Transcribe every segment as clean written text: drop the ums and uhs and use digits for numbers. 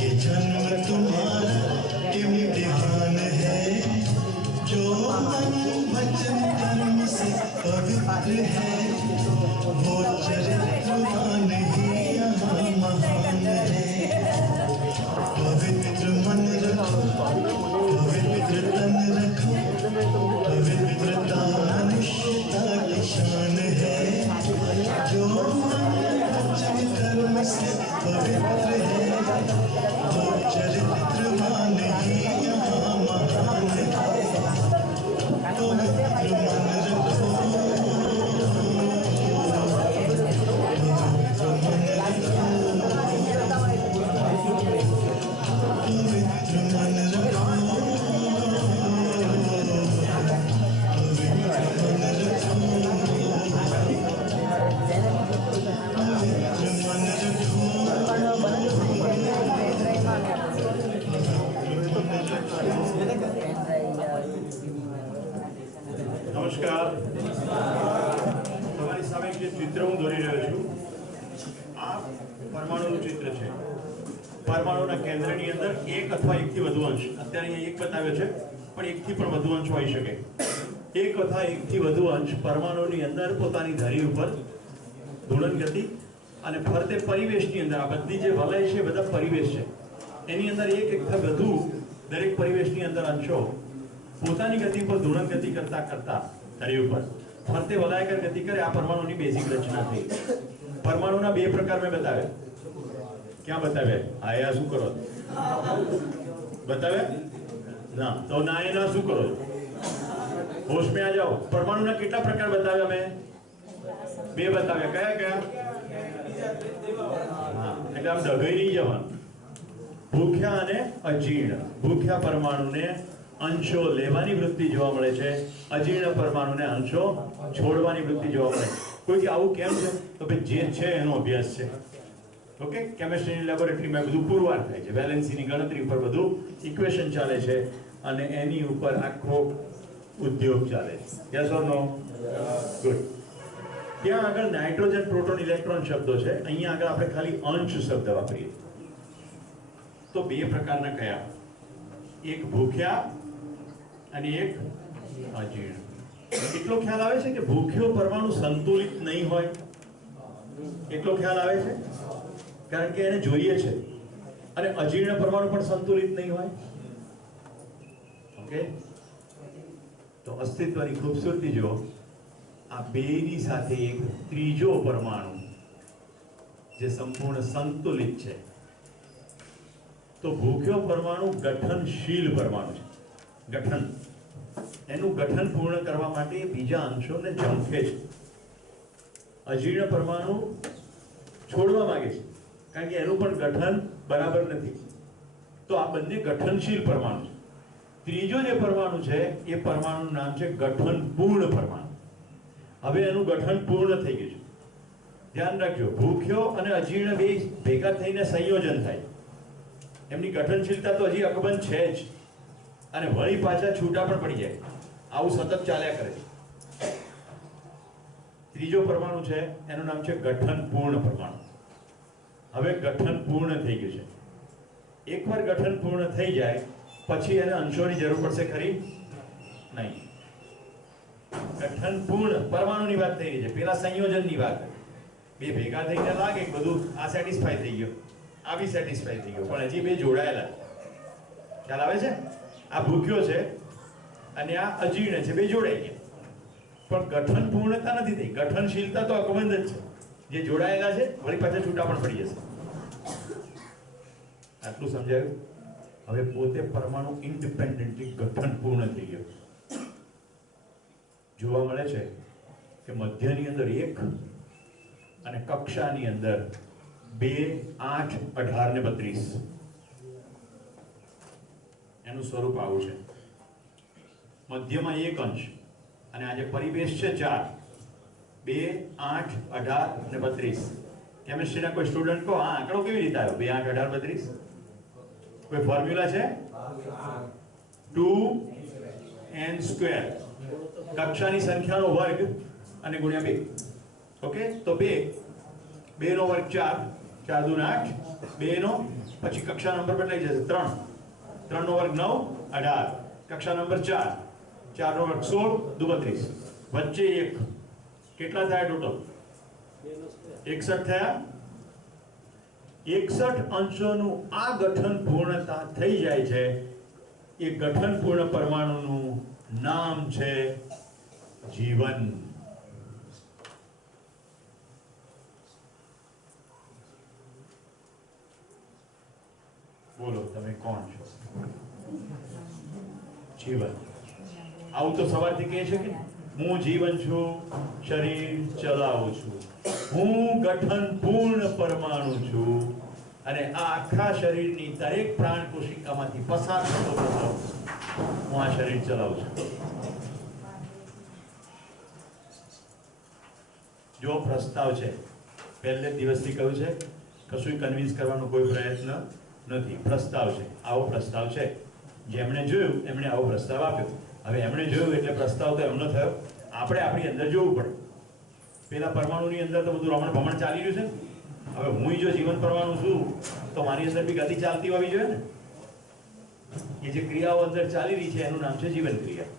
ये जन्म तुम्हारा इम्तिहान है, जो मन वचन कर्म से पवित्र है, वो चरित्रवान ही यहाँ महान है। पवित्र मन रखो, पवित्र तन रखो, पवित्रता मनुष्यता की शान है, जो मन वचन कर्म से पवित्र है, वो चरित्रवान ही यहाँ महान है। पवित्र मन रखो, पवित्र मन रखो, पवित्र मन रखो, નમસ્કાર. તમારી સામે જે ચિત્ર હું દોરી રહ્યો છું, આ પરમાણુનું ચિત્ર છે. પરમાણુના કેન્દ્રની અંદર એક અથવા એકથી વધુ અંશ, અત્યારે અહીંયા એક બતાવ્યો છે, પણ એકથી પણ વધુ અંશ હોઈ શકે. એક અથવા એકથી વધુ અંશ પરમાણુની અંદર પોતાની ધરી ઉપર ધૂળન ગતિ અને ફરતે પરિવેશની અંદર, આ બધી જે વલય છે બધા પરિવેશ છે, એની અંદર એક એકથી વધુ દરેક પરિવેશની અંદર અંશો પોતાની ગતિ પર ધૂળન ગતિ કરતા કરતા ધરી ઉપર ફરતે વલાયકર ગતિ કરે. આ પરમાણુની બેઝિક રચના થઈ. પરમાણુના બે પ્રકાર મેં બતાવ્યા. ક્યાં બતાવ્યા? આ એ શું કરો બતાવ્યા ના, તો ના એ ના શું કરો? હોશ में आ जाओ. પરમાણુના કેટલા પ્રકાર બતાવ્યા મેં? બે બતાવ્યા. કયા કયા? હા, એટલે આમ દગાઈ નહીં જવાનું. ભૂખ્યા અને અજીર્ણ. ભૂખ્યા પરમાણુને અંશો લેવાની વૃત્તિ જોવા મળે છે, અજીર્ણ પરમાણુને અંશો છોડવાની વૃત્તિ જોવા મળે. કોઈ આવું કેમ છે? તો ભાઈ જે છે એનો અભ્યાસ છે. ઓકે, કેમિસ્ટ્રીની લેબોરેટરીમાં બધું પુરવાર થાય છે, વેલેન્સીની ગણતરી ઉપર બધું ઇક્વેશન ચાલે છે અને એની ઉપર આખો ઉદ્યોગ ચાલે છે. Yes or no? ગુડ. ત્યાં આગળ નાઇટ્રોજન, પ્રોટોન, ઇલેક્ટ્રોન શબ્દો છે. અહીંયા આગળ આપણે ખાલી અંશ શબ્દ વાપરીએ. તો બે પ્રકારના કયા? એક ભૂખ્યા અને એક અજીર્ણ. એટલો ખ્યાલ આવે છે કે ભૂખ્યો પરમાણુ સંતુલિત નહીં હોય. એટલો ખ્યાલ આવે છે કારણ કે એને જોઈએ છે. અને અજીર્ણ પરમાણુ પણ સંતુલિત નહીં હોય. ઓકે, તો અસ્તિત્વની ખૂબસૂરતી જો આ બેની સાથે એક ત્રીજો પરમાણુ જે સંપૂર્ણ સંતુલિત છે. તો ભૂખ્યો પરમાણુ ગઠનશીલ પરમાણુ છે. ગઠન, એનું ગઠન પૂર્ણ કરવા માટે બીજા અંશોને ઝંખે છે. અજીર્ણ પરમાણુ છોડવા માંગે છે કારણ કે એનું પણ ગઠન બરાબર નથી. તો આ બંને ગઠનશીલ પરમાણુ છે. ત્રીજો જે પરમાણુ છે એ પરમાણુનું નામ છે ગઠન પૂર્ણ પરમાણુ. હવે એનું ગઠન પૂર્ણ થઈ ગયું છે. ધ્યાન રાખજો, ભૂખ્યો અને અજીર્ણ બે ભેગા થઈને સંયોજન થાય. એમની ગઠનશીલતા તો હજી અકબંધ છે જ, અને વળી પાછા છૂટા પણ પડી જાય. આવું સતત ચાલ્યા કરે છે. ત્રીજો પરમાણુ છે એનું નામ છે ગઠન પૂર્ણ પરમાણુ. હવે ગઠન પૂર્ણ થઈ ગયું છે. એકવાર ગઠન પૂર્ણ થઈ જાય પછી એને અંશોની જરૂર પડશે ખરી? નહીં. ગઠન પૂર્ણ પરમાણુની વાત થઈ રહી છે, પેલા સંયોજનની વાત. બે ભેગા થઈને લાગે બધું આ સેટિસ્ફાય થઈ ગયો, આ બી સેટિસ્ફાય થઈ ગયો, પણ હજી બે જોડાયેલા. ખ્યાલ આવે છે? આ ભૂખ્યો છે અને આ અજીર્ણ છે, બે જોડાઈ ગયા, પણ ગઠન પૂર્ણતા નથી થઈ. ગઠનશીલતા તો અકબંધ જ છે. જે જોડાયેલા છે વળી પાછા છૂટા પણ પડી જશે. આટલું સમજાયું? હવે પોતે પરમાણુ ઇન્ડિપેન્ડન્ટલી ગઠન પૂર્ણ થઈ ગયો. જોવા મળે છે કે મધ્યની અંદર 1 અને કક્ષાની અંદર 2, 8, 18 ને 32 એનું સ્વરૂપ આવું છે. મધ્યમાં 1 અંશ અને આ જે પરિવેશ છે 4, 2, 8, 18 અને 32. કેમિસ્ટ્રીના કોઈ સ્ટુડન્ટ કહો આ આંકડો કેવી રીતે આવ્યો? 2, 8, 18, 32 કોઈ ફોર્મ્યુલા છે? 2n², કક્ષાની સંખ્યાનો વર્ગ અને ગુણ્યા 2. ઓકે, તો 2 નો વર્ગ 4 4 દુ 8, 2 નો પછી કક્ષા નંબર બદલાઈ જશે 3, 3 નો વર્ગ 9, 18, કક્ષા નંબર 4, 4 નો વર્ગ 16, 2 32, વચ્ચે 1, કેટલા થયા ટોટલ? 61 થયા. 61 અંશોનું આ ગઠન પૂર્ણતા થઈ જાય છે. એ ગઠન પૂર્ણ પરમાણુનું નામ છે જીવન. બોલો તમે કોણ છો? જીવન. આવું તો સવારથી કહે છે કે હું જીવન છું, શરીર ચલાવું છું, હું ગઠન પૂર્ણ પરમાણુ છું અને આ આખા શરીરની દરેક પ્રાણ કોશિકામાંથી પસાર થતો હું આ શરીર ચલાવું છું. જો પ્રસ્તાવ છે, પહેલે દિવસથી કહ્યું છે, કશું કન્વિન્સ કરવાનો કોઈ પ્રયત્ન નથી. પ્રસ્તાવ છે, આવો પ્રસ્તાવ છે. જેમણે જોયું એમણે આવો પ્રસ્તાવ આપ્યો. હવે એમણે જોયું એટલે પ્રસ્તાવ તો એમનો થયો. આપણે આપણી અંદર જોવું પડે. પેલા પરમાણુની અંદર તો બધું રમણ ભમણ ચાલી રહ્યું છે. હવે હું જો જીવન પરમાણુ છું તો મારી અંદર બી ગતિ ચાલતી હોવી જોઈએ ને. એ જે ક્રિયાઓ અંદર ચાલી રહી છે એનું નામ છે જીવન ક્રિયા.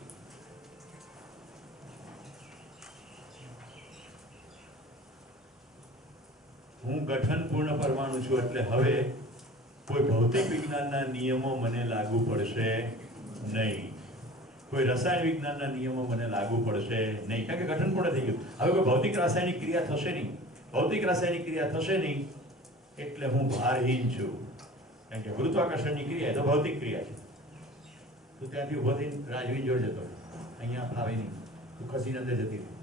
હું ગઠન પૂર્ણ પરમાણુ છું એટલે હવે કોઈ ભૌતિક વિજ્ઞાનના નિયમો મને લાગુ પડશે નહીં. કોઈ રસાયણ વિજ્ઞાનના નિયમો મને લાગુ પડશે નહીં, કારણ કે ગઠન પૂર્ણ થઈ ગયું. હવે કોઈ ભૌતિક રાસાયણિક ક્રિયા થશે નહીં. ભૌતિક રાસાયણિક ક્રિયા થશે નહીં એટલે હું ભારહીન છું, કારણ કે ગુરુત્વાકર્ષણની ક્રિયા એ તો ભૌતિક ક્રિયા છે. તું ત્યાંથી ઉભો થઈને રાજવી જોડે જતો, અહીંયા ફાવે નહીં, તું ખસીને અંદર જતી રહી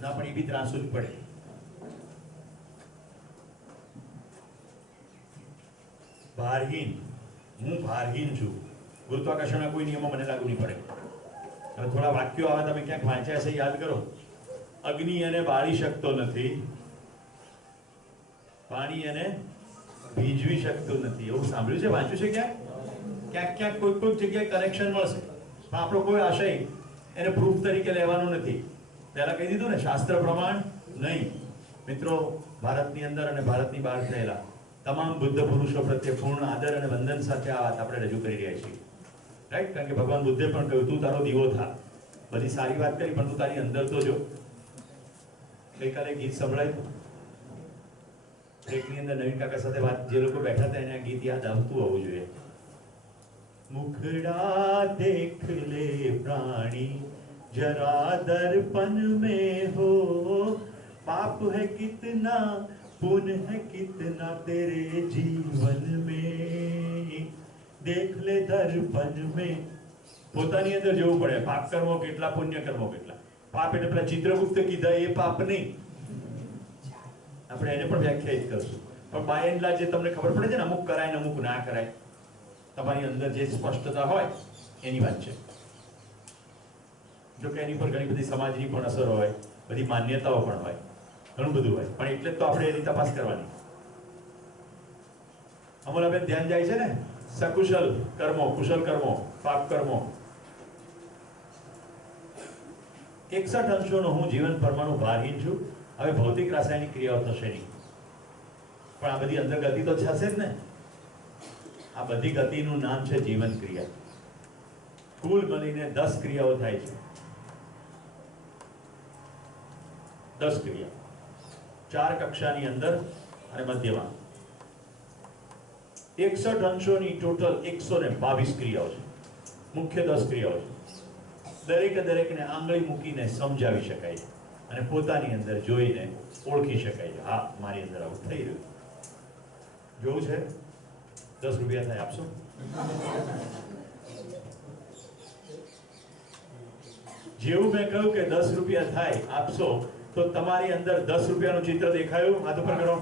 ના, પણ એ બી ત્રાસુ જ પડે. ભારહીન, હું ભારહીન છું. ગુરુત્વાકર્ષણના કોઈ નિયમો મને લાગુ નહીં પડે. હવે થોડા વાક્યો આવે, તમે ક્યાંક વાંચ્યા હશે, યાદ કરો. અગ્નિ એને બાળી શકતો નથી, પાણી એને ભીંજવી શકતું નથી. એવું સાંભળ્યું છે, વાંચ્યું છે ક્યાંક? ક્યાંક કોઈ જગ્યાએ કનેક્શન મળશે, પણ આપણો કોઈ આશય એને પ્રૂફ તરીકે લેવાનો નથી. પહેલા કહી દીધું ને, શાસ્ત્ર પ્રમાણ નહીં. મિત્રો, ભારતની અંદર અને ભારતની બહાર થયેલા તમામ બુદ્ધ પુરુષો પ્રત્યે પૂર્ણ આદર અને વંદન સાથે આ વાત આપણે રજૂ કરી રહ્યા છીએ. રાઈટ? કારણ કે ભગવાન બુદ્ધે પણ કહ્યું, તું તારો દીવો થા. બધી સારી વાત કરી, પણ તું તારી અંદર તો જો. ગઈકાલે ગીત સંભળાયું, બ્રેકની અંદર નવીન કાકા સાથે વાત, જે લોકો બેઠા હતા એને આ ગીત યાદ આવતું હોવું જોઈએ. મુખડા દેખ લે પ્રાણી જરા दर्पण में हो, पाप है कितना पुण्य है कितना तेरे जीवन में, देख ले दर्पण में. પોતાની અંદર જોવું પડે, પાપ કર્મો કેટલા, પુણ્ય કર્મો કેટલા. પાપ એટલે પેલા ચિત્રગુપ્ત કીધા એ પાપ નહીં, આપણે એને પણ વ્યાખ્યાયિત કરશું. પણ બાય એન્ડ લાર્જ જે તમને ખબર પડે છે ને, અમુક કરાય ને અમુક ના કરાય, તમારી અંદર જે સ્પષ્ટતા હોય એની વાત છે. જો કે એની પર ઘણી બધી સમાજની પણ અસર હોય, બધી માન્યતાઓ પણ હોય, ઘણું બધું હોય, પણ એટલે જ તો આપણે એની તપાસ કરવાની. અમલાબેન ધ્યાન જાય છે ને, સકુશલ કર્મો, કુશલ કર્મો, પાપ કર્મો. 61 અંશોનો હું જીવન પરમાણુ ભારહીન છું. હવે ભૌતિક રાસાયણિક ક્રિયાઓ થશે નહીં, પણ આ બધી અંદર ગતિ તો થશે જ ને. આ બધી ગતિનું નામ છે જીવન ક્રિયા. કુલ મળીને 10 ક્રિયાઓ થાય છે. 10 ક્રિયા, 4 કક્ષાની અંદર અને મધ્યમાં. 61 અંશોની ટોટલ 122 ક્રિયાઓ છે. મુખ્ય 10 ક્રિયાઓ છે. દરેકને આંગળી મૂકીને સમજાવી શકાય છે અને પોતાની અંદર જોઈને ઓળખી શકાય છે. હા, મારી અંદર આવું થઈ રહ્યું. જોવું છે? 10 રૂપિયા થાય, આપશો? જેવું મેં કહ્યું કે 10 રૂપિયા થાય આપશો, તો તમારી અંદર 10 રૂપિયાનું ચિત્ર દેખાયું? હાથ ઉપર કરો.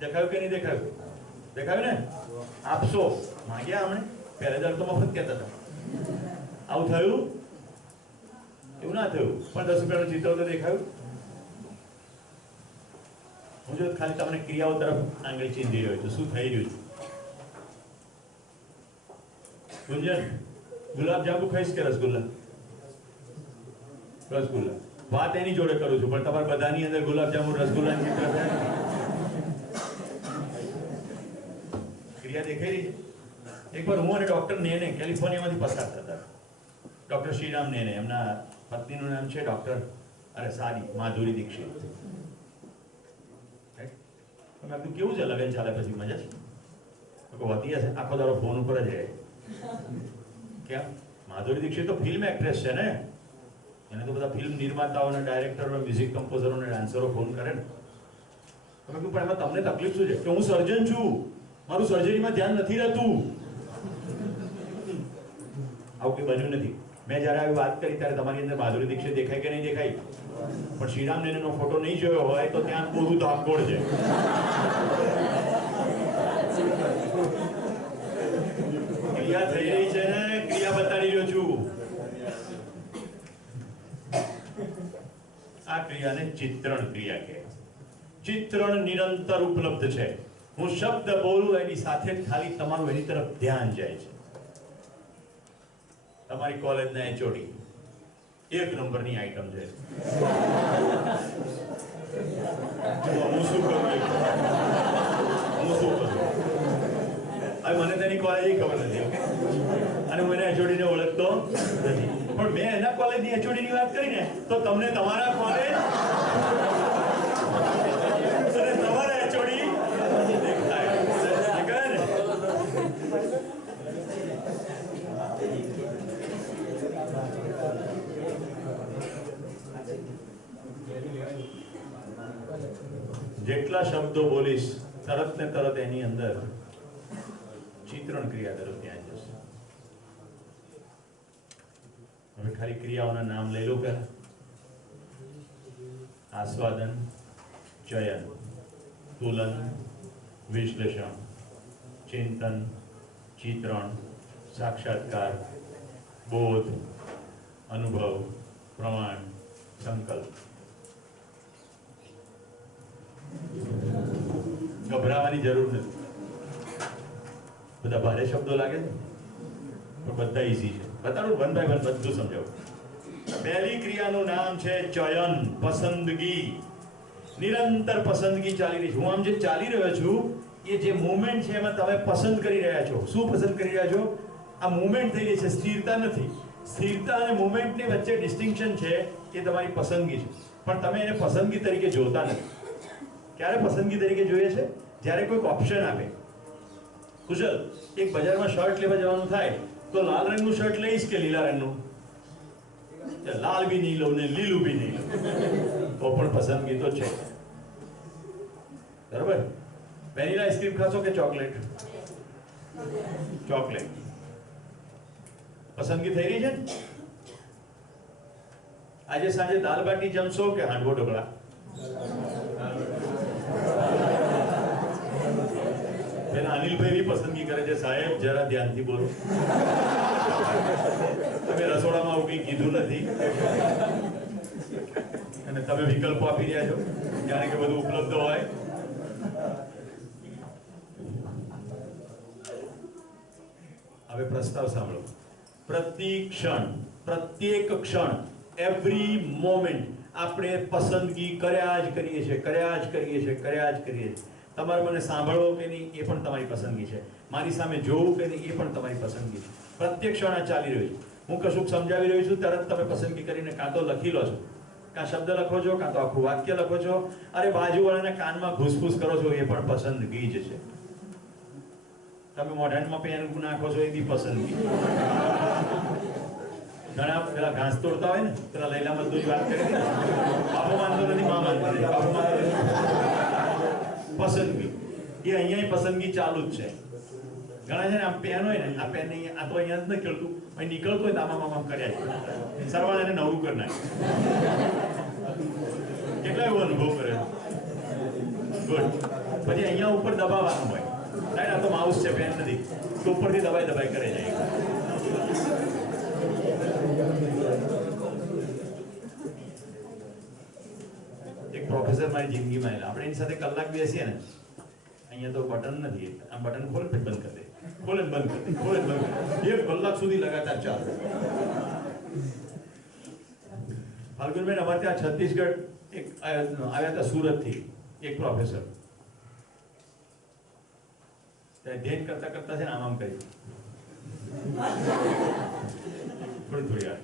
દેખાયું કે નહીં દેખાયું? દેખાયું ને? આપશો. માંગ્યા હમણે? પહેલે દર તો મફત કહેતા હતા. આવું થયું? એવું ના થયું, પણ 10 રૂપિયાનું ચિત્ર તો દેખાયું. હું જો ખાલી તમને ક્રિયાઓ તરફ આંગળી ચીંધી રહ્યો છું, શું થઈ રહ્યું છે? ગુંજન, ગુલાબ જાંબુ ખાઈશ કે રસગુલ્લા? રસગુલ્લા. વાત એની જોડે કરું છું, પણ તમારા બધાની અંદર ગુલાબજાંબુ રસગુલ્લાની ચિત્ર છે. ક્રિયા દેખાઈ રહી છે. એકવાર હું અને ડોક્ટર નેને કેલિફોર્નિયામાંથી પસાર થતા. ડોક્ટર શ્રીરામ નેને, એમના પત્નીનું નામ છે ડોક્ટર માધુરી દીક્ષિત. મેં કીધું કેવું છે લગન ચાલે પછી મજા છે? હોતી હશે, આખો દાડો ફોન ઉપર જ રહે. કેમ? માધુરી દીક્ષિત તો ફિલ્મ એક્ટ્રેસ છે ને, એને તો બધા ફિલ્મ નિર્માતાઓને, ડાયરેક્ટરો, મ્યુઝિક કમ્પોઝરોને, ડાન્સરો ફોન કરે ને. તમે કીધું પણ એમાં તમને તકલીફ શું છે? કે હું સર્જન છું, મારું સર્જરીમાં ધ્યાન નથી રહેતું. આવું કંઈ બન્યું નથી. મેં જ્યારે આવી વાત કરી ત્યારે તમારી અંદર માધુરી દીક્ષિત દેખાય કે નહીં દેખાય? પણ શ્રીરામ નેનો ફોટો નહીં જોયો હોય તો ત્યાં બધું ધાકધોડ છે. ક્રિયા થઈ રહી છે ને, ક્રિયા બતાડી રહ્યો છું. આ ક્રિયાને ચિત્રણ ક્રિયા કહે. ચિત્રણ નિરંતર ઉપલબ્ધ છે. હું શબ્દ બોલું એની સાથે જ ખાલી તમારું એની તરફ ધ્યાન જાય છે. તમારી કોલેજના એચઓડી એક નંબરની આઈટમ છે. હું શું કરું? મને તેની કોલેજ ખબર નથી, ઓકે? અને હું એના એચઓડીને ઓળખતો નથી, પણ મેં એના કોલેજની એચઓડીની વાત કરીને તો તમને તમારા કોલેજ અને તમારા એચઓડી દેખાય ને? જેટલા શબ્દો બોલીશ તરત ને તરત એની અંદર ચિત્રણ ક્રિયા તરફ ધ્યાન જશે. હવે ખાલી ક્રિયાઓના નામ લઈ લો. પહેલા આસ્વાદન, ચયન, તુલન, વિશ્લેષણ, ચિંતન, ચિત્રણ, સાક્ષાત્કાર, બોધ, અનુભવ, પ્રમાણ, સંકલ્પ. ગભરાવાની જરૂર નથી. બધા ભારે શબ્દો લાગે છે પણ બધા ઈઝી છે. બતાડું વન બાય વન બધું સમજાવું. પહેલી ક્રિયાનું નામ છે ચયન, પસંદગી. નિરંતર પસંદગી ચાલી રહી છે. હું આમ જે ચાલી રહ્યો છું એ જે મુવમેન્ટ છે એમાં તમે પસંદ કરી રહ્યા છો. શું પસંદ કરી રહ્યા છો? આ મુવમેન્ટ થઈ રહી છે, સ્થિરતા નથી. સ્થિરતા અને મુવમેન્ટની વચ્ચે ડિસ્ટિંક્શન છે, એ તમારી પસંદગી છે. પણ તમે એને પસંદગી તરીકે જોતા નથી. ક્યારે પસંદગી તરીકે જોઈએ છે? જ્યારે કોઈક ઓપ્શન આપે. કુશલ, એક બજારમાં શર્ટ લેવા જવાનું થાય તો લાલ રંગનું શર્ટ લઈશ કે લીલા રંગનું? લાલ બી નહીં લઉં ને લીલું બી નહીં લઉં, તો પણ પસંદગી તો છે. બરાબર? વેનીલા આઈસ્ક્રીમ ખાશો કે ચોકલેટ? ચોકલેટ. પસંદગી થઈ રહી છે ને? આજે સાંજે દાલ બાટી જમશો કે હાંડવો ઢોકળા? અનિલભાઈ બી પસંદગી કરે છે, સાહેબ જરા ધ્યાનથી બોલો. તમે રસોડામાં આવું કંઈ કીધું નથી અને તમે વિકલ્પો આપી રહ્યા છો જાણે કે બધું ઉપલબ્ધ હોય. હવે પ્રસ્તાવ સાંભળો. પ્રત્યેક ક્ષણ, એવરી મોમેન્ટ આપણે પસંદગી કર્યા જ કરીએ છીએ. તમારે મને સાંભળવો કે નહીં એ પણ તમારી પસંદગી છે. મારી સામે જોવું કે નહીં એ પણ તમારી પસંદગી છે. પ્રત્યેક ક્ષણ આ ચાલી રહ્યું છે. હું કશુંક સમજાવી રહ્યો છું, તરત તમે પસંદગી કરીને કાં તો લખી લો છો, કાં શબ્દ લખો છો, કાં તો આખું વાક્ય લખો છો. અરે બાજુવાળાના કાનમાં ઘૂસફૂસ કરો છો, એ પણ પસંદગી જ છે. તમે મોઢામાં પેન નાખો છો, એ બી પસંદગી. ઘણા પેલા ઘાસ તોડતા હોય ને, પેલા લૈલા મજદૂરી વાત કરી, બાપુ માનતો નથી, મા માનતો નથી, બાપુ માનતો નથી. પસંદગી એ અહીંયા પસંદગી ચાલુ જ છે. ઘણા છે ને આમ પેન હોય ને, આ પેન આ તો અહીંયા જ નથી ખેલતું, અહીં નીકળતું હોય તો આમાં કર્યા સરવાળા એને નવું કરી નાખે. કેટલા એવો અનુભવ કરે? ગુડ. પછી અહીંયા ઉપર દબાવવાનું હોય, રાઈટ? આ તો માઉસ છે, પેન નથી, તો ઉપરથી દબાઈ કરે જાય. એક પ્રોફેસર મારી જિંદગીમાં આવેલા. આપણે એની સાથે કલાક બેસીએ ને, અહીંયા તો બટન નથી, આ બટન ખોલે પછી બંધ કરી દે, ખોલે બંધ કરી દે, ખોલે બંધ કરી દે. 1 કલાક સુધી લગાતાર ચાલે. ફાલ્ગુનબેન અમારે ત્યાં છત્તીસગઢ એક આવ્યા હતા સુરતથી એક પ્રોફેસર, ત્યાં ધ્યાન કરતા કરતા છે ને આમ કરી થોડી વાર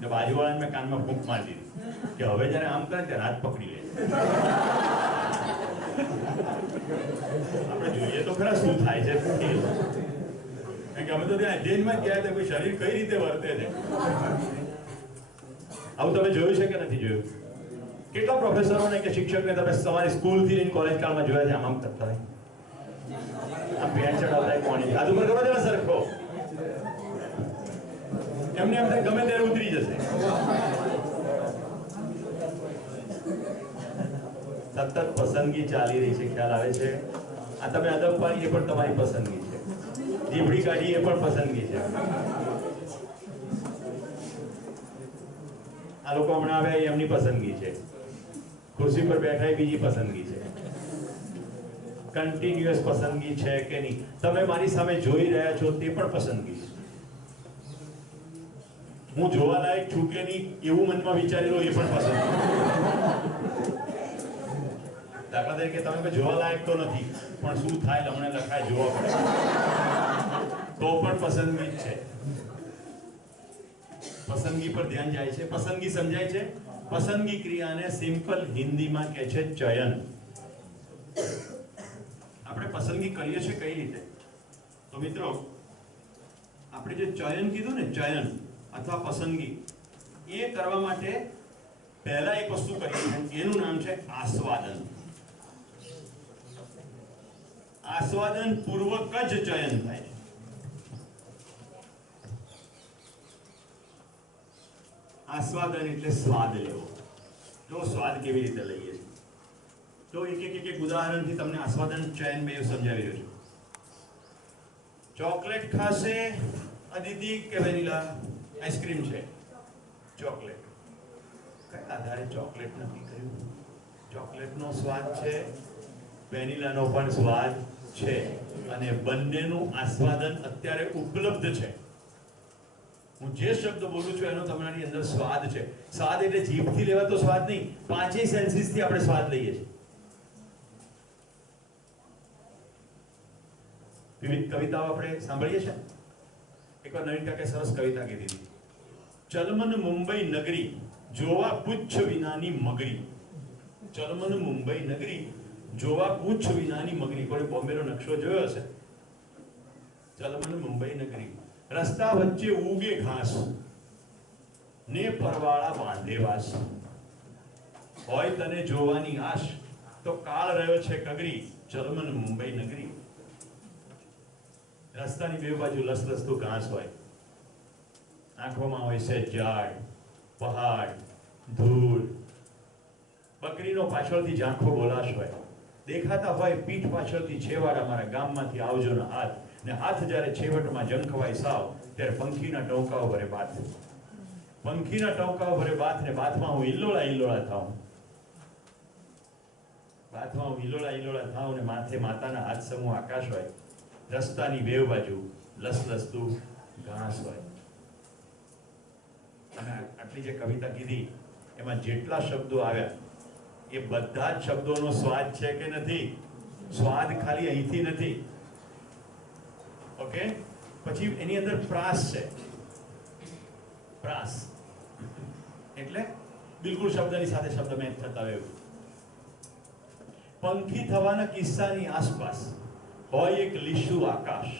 ને બાજુવાળાને મેં કાનમાં ફૂંક મારી દીધી કે હવે જયારે આમ કરે ત્યારે હાથ પકડી લે. આપણે જોઈએ તો ખરા શું થાય છે, કારણ કે અમે તો ત્યાં અધ્યયનમાં ગયા હતા કોઈ શરીર કઈ રીતે વર્તે છે. આવું તમે જોયું છે કે નથી જોયું? કેટલા પ્રોફેસરોને કે શિક્ષકને તમે તમારી સ્કૂલથી લઈને કોલેજ કાળમાં જોયા છે આમ કરતા હોય, આ પેન્ટ ચડાવતા કોણી આજુ પર ગમે તેવા સરખો એમને એમ ગમે ત્યારે ઉતરી જશે. સતત પસંદગી ચાલી રહી છે, ખ્યાલ આવે છે? આ તમે અદબ પાડી એ પણ તમારી પસંદગી છે, જીભડી કાઢી એ પણ પસંદગી છે. આ લોકો હમણાં આવ્યા એ એમની પસંદગી છે, ખુરશી પર બેઠા એ બીજી પસંદગી છે. કન્ટિન્યુઅસ પસંદગી છે કે નહીં, તમે મારી સામે જોઈ રહ્યા છો તે પણ પસંદગી છે. હું જોવાલાયક છું કે નહીં એવું મનમાં વિચારી લો એ પણ પસંદગી. દાખલા તરીકે તમે જોવાલાયક તો નથી પણ શું થાય હમણાં લખાય જોવા પડે તો પણ પસંદગી જ છે. પસંદગી પર ધ્યાન જાય છે. પસંદગી સમજાય છે? પસંદગી ક્રિયાને સિમ્પલ હિન્દીમાં કહે છે ચયન. આપણે પસંદગી કરીએ છીએ કઈ રીતે? તો મિત્રો આપણે જે ચયન કીધું ને, ચયન અથવા પસંદગી, એ કરવા માટે પહેલા એક વસ્તુ કરીએ, એનું નામ છે આસ્વાદન. આસ્વાદન પૂર્વક જ ચયન થાય. આસ્વાદન એટલે સ્વાદ લેવો. જો સ્વાદ કેવી રીતે લઈએ છીએ તો એક ઉદાહરણથી તમને આસ્વાદન ચયન બે સમજાવી રહ્યો છું. ચોકલેટ ખાશે અદિતિ કે વેનીલા? આઈસ્ક્રીમ છે, ચોકલેટ. કયા આધારે ચોકલેટ નક્કી કર્યું? ચોકલેટનો સ્વાદ છે, વેનીલાનો પણ સ્વાદ છે, અને બંનેનું આસ્વાદન અત્યારે ઉપલબ્ધ છે. હું જે શબ્દ બોલું છું એનો તમારી અંદર સ્વાદ છે. સ્વાદ એટલે જીભથી લેવાતો સ્વાદ નહીં, પાંચેય સેન્સીસથી આપણે સ્વાદ લઈએ છીએ. વિવિધ કવિતાઓ આપણે સાંભળીએ છીએ. એકવાર નવીન કાકે સરસ કવિતા કીધી હતી, ચલમન મુંબઈ નગરી જોવા પુચ્છ વિનાની મગરી. ચલમન મુંબઈ નગરી જોવા પુચ્છ વિનાની મગરી. કોઈ બોમ્બેનો નકશો જોયો હશે? ચલમન મુંબઈ નગરી, રસ્તા વચ્ચે ઉગે ઘાસ ને પરવાળા બાંધે વાસ. હોય તને જોવાની આશ તો કાળ રહ્યો છે કગરી, ચલમન મુંબઈ નગરી. રસ્તાની બે બાજુ લસલસતું ઘાસ હોય, આંખોમાં હોય છે ઝાડ, પહાડ, ધૂળ. બકરીનો પાછળથી ઝાંખો બોલાશ હોય, દેખાતા હોય પીઠ પાછળથી છેવાડા મારા ગામમાંથી આવજોના હાથ, ને હાથ જ્યારે છેવટમાં ઝંખવાય સાવ ત્યારે પંખીના ટોંકાઓ ભરે બાથ. પંખીના ટોંકાઓ ભરે બાથ, ને બાથમાં હું હિલ્લોળા હિલ્લોળા થાઉં. બાથમાં હું હિલ્લોળા હિલ્લોળા થાઉં, ને માથે માતાના હાથ સમૂહ આકાશ હોય. રસ્તાની બેવ બાજુ લસલસતું ઘાસ હોય. અને આટલી જે કવિતા કીધી એમાં જેટલા શબ્દો આવ્યા એ બધા જ શબ્દોનો સ્વાદ છે કે નથી? સ્વાદ ખાલી અહીંથી નથી. ઓકે, પછી એની અંદર પ્રાસ છે. પ્રાસ એટલે બિલકુલ શબ્દની સાથે શબ્દ મેચ થતા હોય એવું. પંખી થવાના કિસ્સાની આસપાસ હોય એક લીસું આકાશ.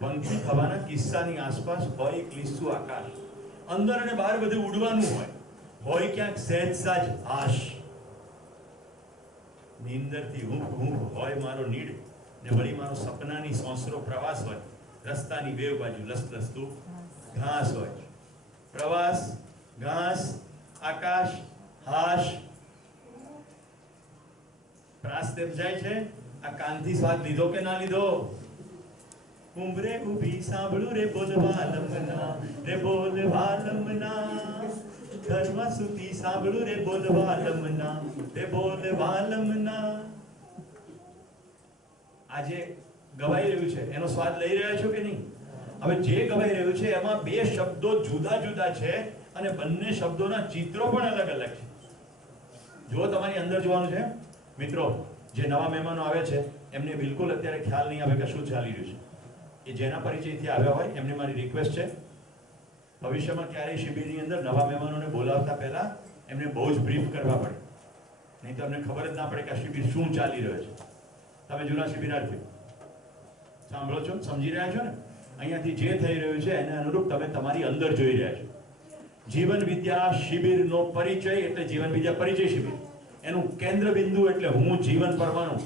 પંખી થવાના કિસ્સાની આસપાસ હોય એક લીસું આકાશ. અંદર અને બહાર બધું ઉડવાનું હોય ક્યાંક સહેજ સાજ આશ. નીંદરથી ઊંઘ હોય મારો નીડ, ને વળી મારો સપનાની સોંસરો પ્રવાસ હોય. રસ્તાની બે બાજુ લસલસતું ઘાસ હોય. પ્રવાસ, ઘાસ, આકાશ, હાશ. પ્રાસ તેમ જાય છે. આ કાનથી સ્વાદ લીધો કે ના લીધો? ઉંબરે ઉભી સાંભળું રે બોલવા લમના, રે બોલવા લમના. ઘરમાં સુધી સાંભળું રે બોલવા લમના, રે બોલવા લમના. આજે ગવાઈ રહ્યું છે એનો સ્વાદ લઈ રહ્યા છો કે નહીં? હવે જે ગવાઈ રહ્યું છે એમાં બે શબ્દો જુદા જુદા છે અને બંને શબ્દોના ચિત્રો પણ અલગ અલગ છે. જો તમારી અંદર જોવાનું છે મિત્રો, જે નવા મહેમાનો આવે છે એમને બિલકુલ અત્યારે ખ્યાલ નહીં આવે કે શું ચાલી રહ્યું છે. એ જેના પરિચયથી આવ્યા હોય એમને મારી રિક્વેસ્ટ છે, ભવિષ્યમાં ક્યારેય શિબિરની અંદર નવા મહેમાનોને બોલાવતા પહેલા એમને બહુ જ બ્રીફ કરવા પડે, નહીં તો અમને ખબર જ ના પડે કે આ શિબિર શું ચાલી રહ્યો છે. તમે જૂના શિબિરાર્થી સાંભળો છો, સમજી રહ્યા છો ને? અહીંયાથી જે થઈ રહ્યું છે એને અનુરૂપ તમે તમારી અંદર જોઈ રહ્યા છો. જીવન વિદ્યા શિબિરનો પરિચય એટલે જીવન વિદ્યા પરિચય શિબિર, એનું કેન્દ્ર બિંદુ એટલે હું જીવન પરમાણુ,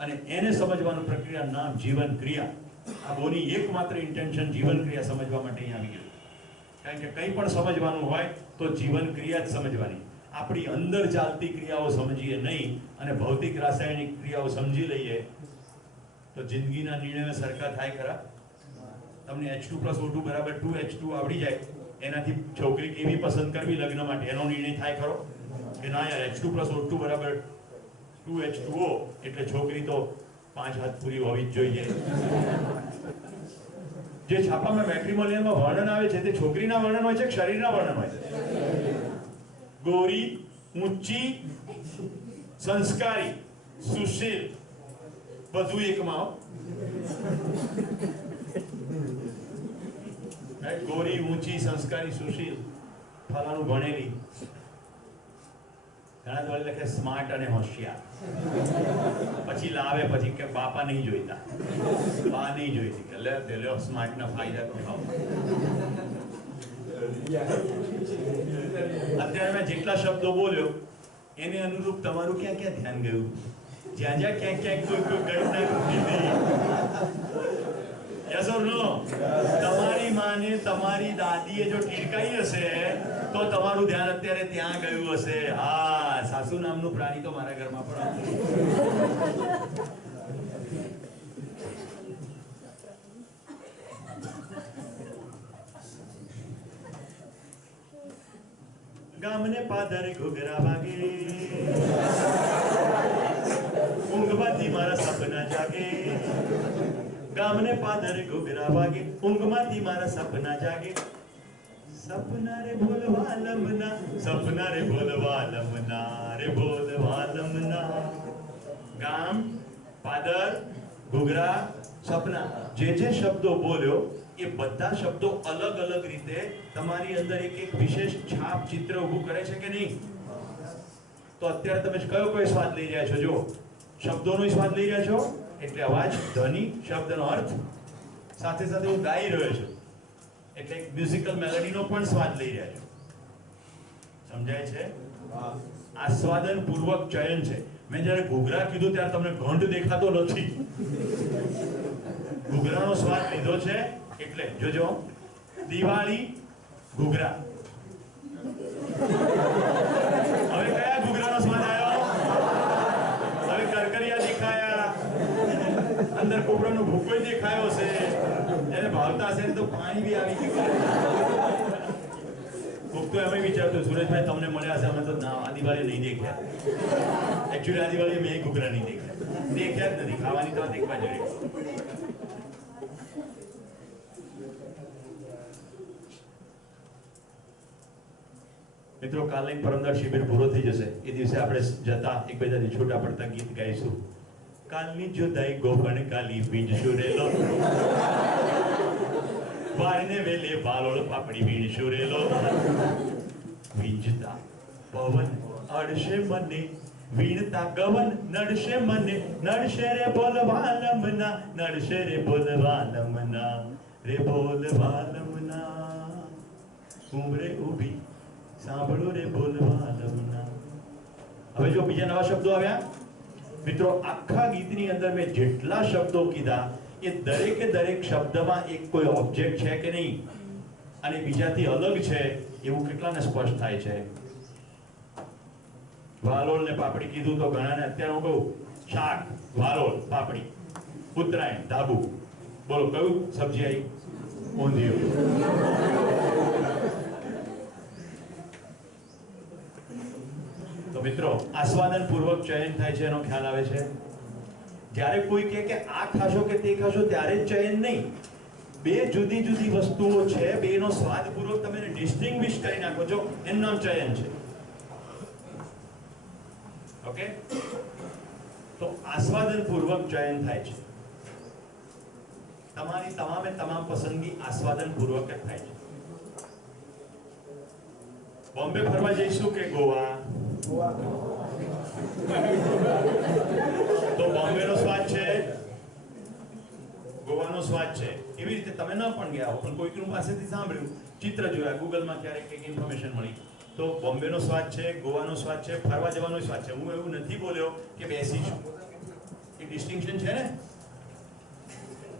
અને એને સમજવાનું પ્રક્રિયા નામ જીવન ક્રિયા. આ બોની એકમાત્ર ઇન્ટેન્શન જીવન ક્રિયા સમજવા માટે અહીં આવી ગયું. કારણ કે કંઈ પણ સમજવાનું હોય તો જીવન ક્રિયા જ સમજવાની. આપણી અંદર ચાલતી ક્રિયાઓ સમજીએ નહીં અને ભૌતિક રાસાયણિક ક્રિયાઓ સમજી લઈએ તો જિંદગીના નિર્ણયો સરખા થાય ખરા? તમને H2 + O2 = 2H2 આવડી જાય, એનાથી છોકરી કેવી પસંદ કરવી લગ્ન માટે એનો નિર્ણય થાય ખરો? કે ના યાર, H2 + O2 = 2H2O એટલે છોકરી તો 5 હાથ પૂરી હોવી જ જોઈએ. જે છાપામાં મેટ્રિમોનિયલમાં વર્ણન આવે છે તે છોકરીના વર્ણન હોય છે કે શરીરના વર્ણન હોય છે? ગોરી, ઊંચી, સંસ્કારી, સુશીલ, બધું એકમાં. ગોરી, ઊંચી, સંસ્કારી, સુશીલ, ફલાણું ભણેલી. ઘણા તો લખે સ્માર્ટ અને હોશિયાર, પછી લાવે પછી કે બાપા નહીં જોઈતા, બા નહીં જોઈતી, કે લે સ્માર્ટ ના ફાયદા તો ખાઓ. અત્યારે મેં જેટલા શબ્દો બોલ્યો એને અનુરૂપ તમારું ક્યાં ક્યાં ધ્યાન ગયું? જ્યાં જ્યાં ક્યાંક ક્યાંક કોઈ ઘટના ઘટી નહીં. યસ ઓર નો? તમારી માને તમારી દાદીએ જો ટીડકાઈ હશે તો તમારું ધ્યાન અત્યારે ત્યાં ગયું હશે. હા, સાસુ નામનું પ્રાણી તો મારા ઘરમાં પણ હતું. ગામને પાદરે ઘૂઘરા વાગે, ઊંઘમાંથી મારા સપના જાગે. ગામને પાદરે ઘૂઘરા વાગે, ઊંઘમાંથી મારા સપના જાગે. સપના રે બોલવા લમના, સપના રે બોલવા લમના, રે બોલવા લમના. ગામ, પાદર, ઘૂઘરા, સપના, જે શબ્દો બોલ્યો એ બધા શબ્દો અલગ અલગ રીતે તમારી અંદર એક વિશેષ છાપ ચિત્ર ઊભું કરે છે કે નહીં? તો અત્યારે તમે કયો સ્વાદ લઈ રહ્યા છો? જો શબ્દોનો સ્વાદ લઈ રહ્યા છો એટલે અવાજ, ધ્વનિ, શબ્દનો અર્થ, સાથે સાથે હું ગાઈ રહ્યો છું એટલે એક મ્યુઝિકલ મેલોડીનો પણ સ્વાદ લઈ રહ્યા છો. સમજાય છે? આસ્વાદન પૂર્વક ચયન છે. મેં જ્યારે ઘૂઘરા કીધું ત્યારે તમને ઘંટ દેખાતો નથી. ઘૂઘરાનો સ્વાદ લીધો છે એટલે જોજો, દિવાળી, ઘૂઘરા. હવે કયા ઘૂઘરાનો સ્વાદ આવ્યો? હવે કરકરિયા દેખાયા, અંદર કોપરાનો ભૂકો દેખાયો છે, એને ભાવતા હશે તો પાણી બી આવી ગયું. ભૂખ તો એમ વિચારતો સુરેશભાઈ તમને મળ્યા હશે, અમે તો ના આ દિવાળી નહીં દેખ્યા. એકચ્યુઅલી આ દિવાળી મેં ઘૂઘરા નહીં દેખ્યા જ નથી. ખાવાની તો દેખવા જોઈએ. મિત્રો, કાલની પરમદાર શિબિર પૂરો થઈ જશે એ દિવસે આપણે જતા એકબીજાથી છૂટા પડતા ગીત ગાઈશું. કાલની જોદાઈ ગોપણ કાલી વીંજશું રેલો, વાળને વેલે વાલોળ પાપડી વીણશું રેલો. વીંજતા પવન અડશે મને, વીણતા ગવન નડશે મને. નડશે રે બોલવા લમના, નડશે રે બોલવા લમના, રે બોલવા લમના. ઉમરે ઊભી સાંભળો રે બોલવા લમના. હવે જો બીજા નવા શબ્દો આવ્યા મિત્રો, આખા ગીતની અંદર મેં જેટલા શબ્દો કીધા એ દરેકે દરેક શબ્દમાં એક કોઈ ઓબ્જેક્ટ છે કે નહીં અને બીજાથી અલગ છે એવું કેટલાને સ્પષ્ટ થાય છે? વાલોળ ને પાપડી કીધું તો ઘણાને અત્યારે હું કહું શાક, વાલોળ, પાપડી, ઉત્તરાયણ, ધાબુ. બોલો કયું સબ્જી આવી? ઊંધિયું. તો મિત્રો, આસ્વાદન પૂર્વક ચયન થાય છે એનો ખ્યાલ આવે છે? જ્યારે કોઈ કહે કે આ ખાશો કે તે ખાશો ત્યારે જ ચયન નહીં. બે જુદી જુદી વસ્તુઓ છે, બેનો સ્વાદપૂર્વક તમે ડિસ્ટિંગ્વિશ કરી નાખો છો, એનું નામ ચયન છે. ઓકે, તો આસ્વાદનપૂર્વક ચયન થાય છે. તમારી તમામે તમામ પસંદગી આસ્વાદનપૂર્વક જ થાય છે. બોમ્બે ફરવા જઈશું કે ગોવા? તો બોમ્બેનો સ્વાદ છે, ગોવાનો સ્વાદ છે. એવી રીતે તમે ન પણ ગયા હો, પણ કોઈકનું પાસેથી સાંભળ્યું, ચિત્ર જોયા, ગૂગલમાં ક્યારેક કંઈક ઇન્ફોર્મેશન મળી, તો બોમ્બેનો સ્વાદ છે, ગોવાનો સ્વાદ છે, ફરવા જવાનો સ્વાદ છે. હું એવું નથી બોલ્યો કે બેસીશું. એ ડિસ્ટિંક્શન છે ને.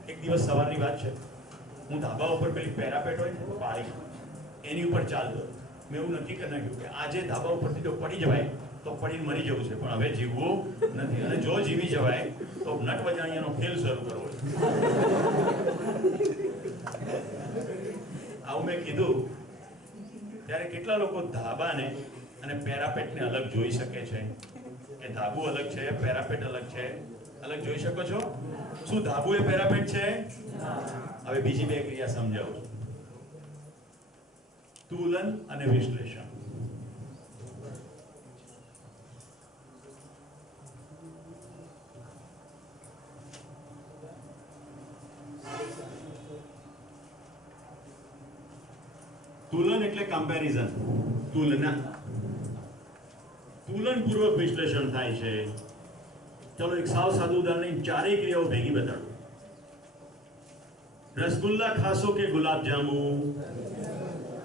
એક દિવસ સવારની વાત છે, હું ધાબા ઉપર પેલી પેરાપેટ હોય ને પાળી, એની ઉપર ચાલતો. મેં એવું નક્કી કરી નાખ્યું કે આજે ધાબા ઉપરથી જો પડી જવાય તો પડીને મરી જવું છે, પણ હવે જીવવું નથી. અને જો જીવી જવાય તો નટ વજાણિયાનો ખેલ શરૂ કરવો છે. આવું મેં કીધું ત્યારે કેટલા લોકો ધાબાને અને પેરાપેટને અલગ જોઈ શકે છે? કે ધાબુ અલગ છે, પેરાપેટ અલગ છે. અલગ જોઈ શકો છો? શું ધાબુ એ પેરાપેટ છે? હવે બીજી બે ક્રિયા સમજાવું છું. તુલન અને વિશ્લેષણ. તુલન એટલે કમ્પેરિઝન, તુલના. તુલનપૂર્વક વિશ્લેષણ થાય છે. ચલો એક સાવ સાદું ઉદાહરણ લઈને ચારેય ક્રિયાઓ ભેગી બતાડું. રસગુલ્લા ખાશો કે ગુલાબ જાંબુ?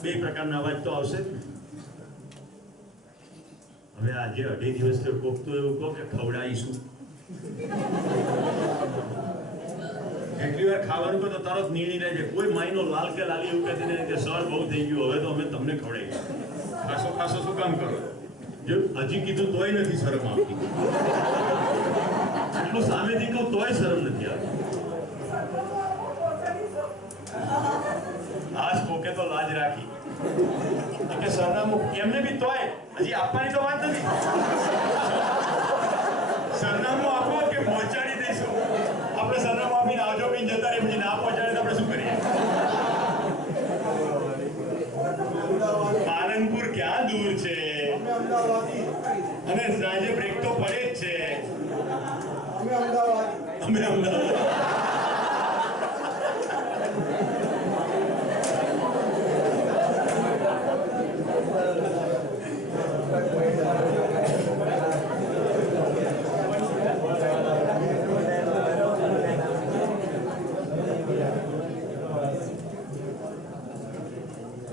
બે પ્રકારના અવાજ તો આવશે. હવે આજે 2.5 દિવસથી કોક તો એવું કહો કે ખવડાવીશું. એટલી વાર ખાવાનું કહો તો તરત નીણી રહે છે. કોઈ માયનો લાલ કે લાલી એવું કહેતી નહીં કે સર બહુ થઈ ગયું, હવે તો અમે તમને ખવડાવીએ. ખાશો ખાશો શું કામ કરો? જો હજી કીધું તોય નથી શરમ આવતી. આટલું સામેથી કહું તોય શરમ નથી આવતી. આજ કોકે તો લાજ રાખી કે સરનામું એમને બી તોય હજી આપવાની તો વાત નથી. સરનામું આપો કે પહોંચાડી દઈશું. આપણે સરનામું આપીને આવજો બી જતા રહે, પછી ના પહોંચાડે તો આપણે શું કરીએ? પાલનપુર ક્યાં દૂર છે? અને સાંજે બ્રેક તો પડે જ છે. અમે અમદાવાદ.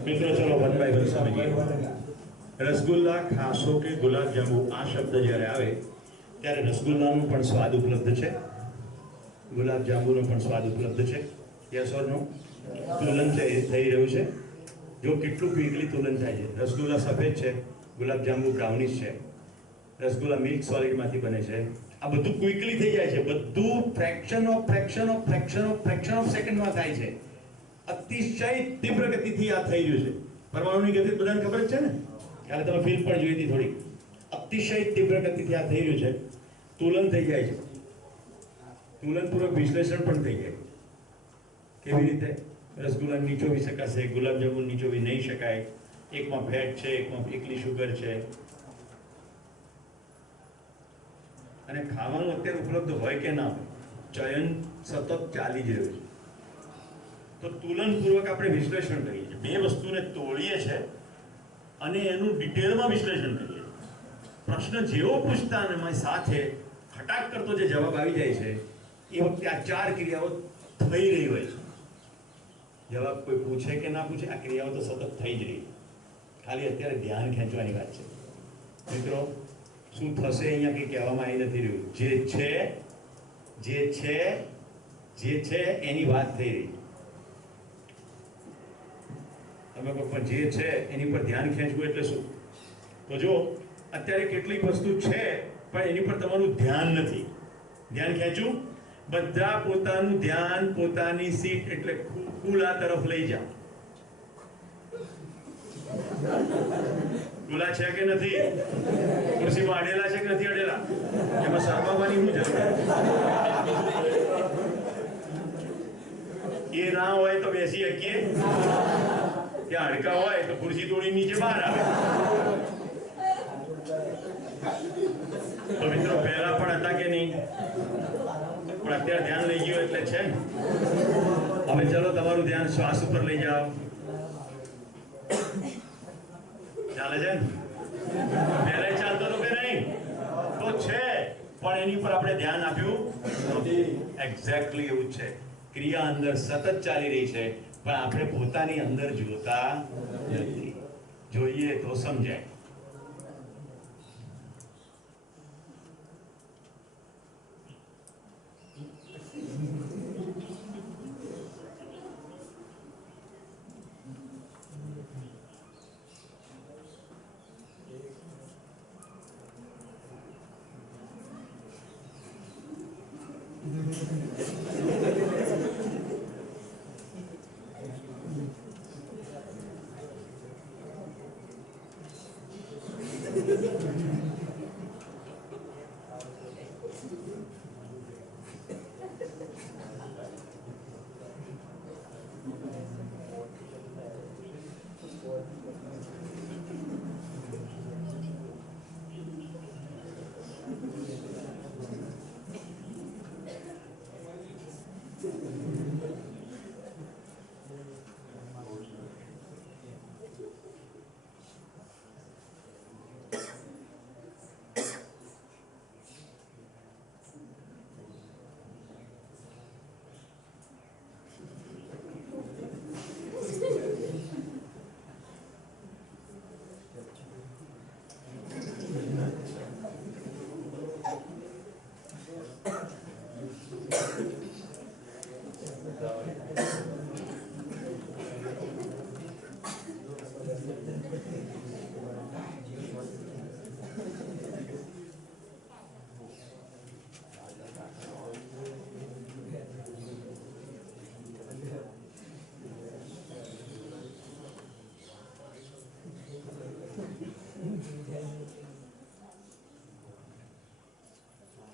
મિત્રો ચલો વન બાય વન સમજીએ. રસગુલ્લા ખાશો કે ગુલાબ જાંબુ, આ શબ્દ જ્યારે આવે ત્યારે રસગુલ્લાનો પણ સ્વાદ ઉપલબ્ધ છે, ગુલાબ જાંબુનો પણ સ્વાદ ઉપલબ્ધ છે. યસ ઓર નો? તુલન થઈ રહ્યું છે. જો કેટલું ક્વિકલી તુલન થાય છે. રસગુલ્લા સફેદ છે, ગુલાબ જાંબુ બ્રાઉનિશ છે. રસગુલ્લા મિલ્ક સોલિડમાંથી બને છે. આ બધું ક્વિકલી થઈ જાય છે. બધું ફ્રેક્શન ઓફ સેકન્ડમાં થાય છે. અતિશય તીવ્ર ગતિથી આ થઈ રહ્યું છે. પરમાણુની ગતિ બધાને ખબર જ છે ને? કાલે તમે ફિલ્મ પણ જોઈ હતી થોડી. અતિશય તીવ્ર ગતિથી આ થઈ રહ્યું છે. તુલન થઈ જાય છે. તુલનપૂર્વક વિશ્લેષણ પણ થઈ જાય. કેવી રીતે? રસગુલ્લા નીચોવી શકાશે, ગુલાબ જાંબુ નીચોવી નહીં શકાય. એકમાં ફેટ છે, એકમાં એકલી શુગર છે. અને ખાવાનું અત્યારે ઉપલબ્ધ હોય કે ના હોય, ચયન સતત ચાલી જ રહ્યું છે. તો તુલનપૂર્વક આપણે વિશ્લેષણ કરીએ છીએ. બે વસ્તુને તોડીએ છીએ અને એનું ડિટેલમાં વિશ્લેષણ કરીએ છીએ. પ્રશ્ન જેવો પૂછતા અને સાથે ખટાક કરતો જે જવાબ આવી જાય છે, એ વખતે આ ચાર ક્રિયાઓ થઈ રહી હોય છે. જવાબ કોઈ પૂછે કે ના પૂછે, આ ક્રિયાઓ તો સતત થઈ જ રહી. ખાલી અત્યારે ધ્યાન ખેંચવાની વાત છે. મિત્રો શું થશે અહીંયા કંઈ કહેવામાં આવી નથી રહ્યું. જે છે એની વાત થઈ રહી. તમે પણ જે છે એની પર ધ્યાન ખેંચવું એટલે શું? તો જો અત્યારે કેટલીક વસ્તુ છે પણ એની પર તમારું ધ્યાન નથી. ધ્યાન ખેંચવું. બધા પોતાનું ધ્યાન પોતાની સીટ એટલે કુલા તરફ લઈ જાઓ. કુલા છે કે નથી? ખુરશીમાં અડેલા છે કે નથી અડેલા? એમાં શરમાવાની શું જરૂર? એ ના હોય તો બેસી શકીએ? ત્યાં હાડકા હોય તો ખુરશી તોડી નીચે બહાર આવે. તો મિત્રો પહેલા પણ હતા કે નહીં? પણ અત્યારે ધ્યાન લઈ ગયું એટલે છે ને. હવે ચલો તમારું ધ્યાન શ્વાસ ઉપર લઈ જાઓ. ચાલે છે ને? પહેલા ચાલતો તો કે નહીં? તો છે, પણ એની પર આપણે ધ્યાન આપ્યું નથી. એક્ઝેક્ટલી એવું જ છે. ક્રિયા અંદર સતત ચાલી રહી છે, પણ આપણે પોતાની અંદર જોતા નથી. જોઈએ તો સમજાય.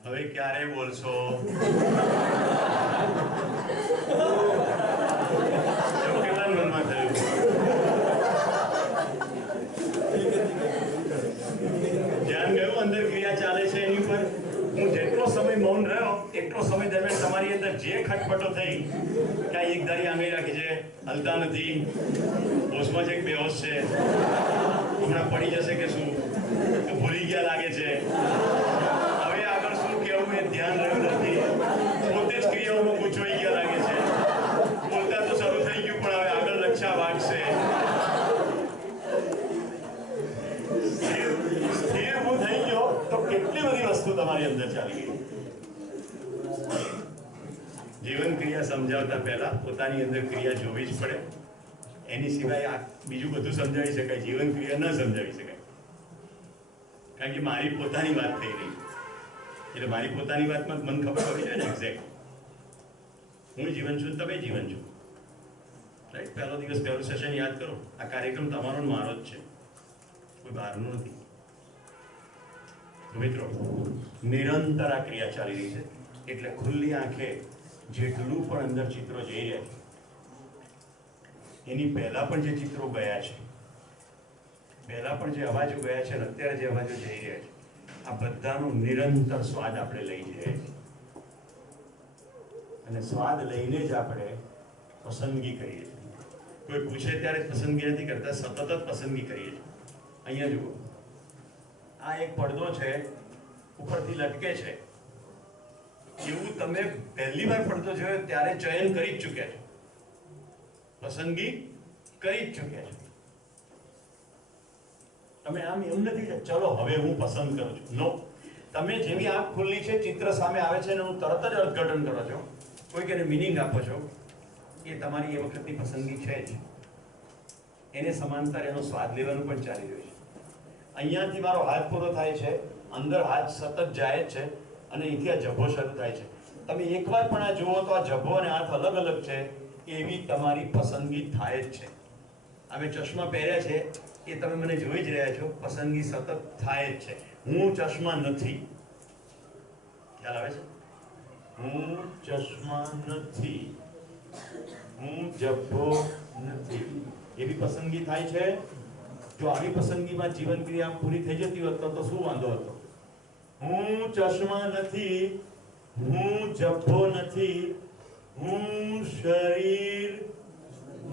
હવે ક્યારે બોલશો? એવું કેટલા મનમાં થયું? ધ્યાન ગયું અંદર ક્રિયા ચાલે છે એની પર? હું જેટલો સમય મૌન રહ્યો એટલો સમય દરમિયાન તમારી અંદર જે ખટપટો થઈ, ક્યાં એક ધારી આંગળી રાખી છે, હલતા નથી, હોશમાં છે કે બેહોશ છે, હમણાં પડી જશે કે શું, તો ભૂલી ગયા લાગે છે, હવે આગળ શું કહેવું એ ધ્યાન રહ્યું નથી, પોતે જ ક્રિયાઓમાં ગૂંચવાઈ ગયા લાગે છે, બોલતા તો શરૂ થઈ ગયું પણ હવે આગળ લક્ષા વાગશે. સ્થિર હું થઈ ગયો તો કેટલી બધી વસ્તુ તમારી અંદર ચાલી ગઈ. જીવન ક્રિયા સમજાવતા પહેલા પોતાની અંદર ક્રિયા જોવી જ પડે. એની સિવાય બીજું બધું સમજાવી શકાય, જીવન ક્રિયા ન સમજાવી શકાય. કારણ કે મારી પોતાની વાત થઈ રહી એટલે મારી પોતાની વાતમાં મને ખબર હોવી જોઈએ ને એક્ઝેક્ટ. હું જીવન છું, તમે જીવન છો, રાઈટ? પહેલો દિવસ પહેલું સેશન યાદ કરો. આ કાર્યક્રમ તમારો મારો જ છે, કોઈ બહારનું નથી. મિત્રો, નિરંતર આ ક્રિયા ચાલી રહી છે એટલે ખુલ્લી આંખે જેટલું પણ અંદર ચિત્રો જઈ રહ્યા છે, એની પહેલા પણ જે ચિત્રો ગયા છે, પહેલા પણ જે અવાજો ગયા છે અને અત્યારે જે અવાજો જઈ રહ્યા છે, આ બધાનો નિરંતર સ્વાદ આપણે લઈ જઈએ છીએ. અને સ્વાદ લઈને જ આપણે પસંદગી કરીએ છીએ. કોઈ પૂછે ત્યારે પસંદગી નથી કરતા, સતત જ પસંદગી કરીએ છીએ. અહીંયા જુઓ, આ એક પડદો છે, ઉપરથી લટકે છે. એવું તમે પહેલી વાર પડદો જોયો ત્યારે ચયન કરી જ ચૂક્યા છો, પસંદગી કરી જ ચૂક્યા છો. તમે આમ એમ નથી કે ચલો હવે હું પસંદ કરું છું. નો, તમે જેવી આંખ ખુલ્લી છે, ચિત્ર સામે આવે છે અને હું તરત જ અર્થઘટન કરો છો, કોઈક એને મિનિંગ આપો છો, એ તમારી એ વખતની પસંદગી છે જ. એને સમાંતર એનો સ્વાદ લેવાનું પણ ચાલી રહ્યું છે. અહીંયાથી મારો હાથ પૂરો થાય છે, અંદર હાથ સતત જાય જ છે અને અહીંથી આ જભ્ભો શરૂ થાય છે. તમે એકવાર પણ આ જુઓ તો આ જભ્ભો અને હાથ અલગ અલગ છે, એવી તમારી પસંદગી થાય જ છે. અમે ચશ્મા પહેર્યા છે એ તમે મને જોઈ જ રહ્યા છો, પસંદગી સતત થાય જ છે. હું ચશ્મા નથી, ખ્યાલ આવે છે? હું ચશ્મા નથી. હું જભ્ભો નથી. એવી પસંદગી થાય છે. જો આવી પસંદગીમાં જીવન ક્રિયા પૂરી થઈ જતી હોત તો શું વાંધો હતો? હું ચશ્મા નથી, હું જભ્ભો નથી, હું શરીર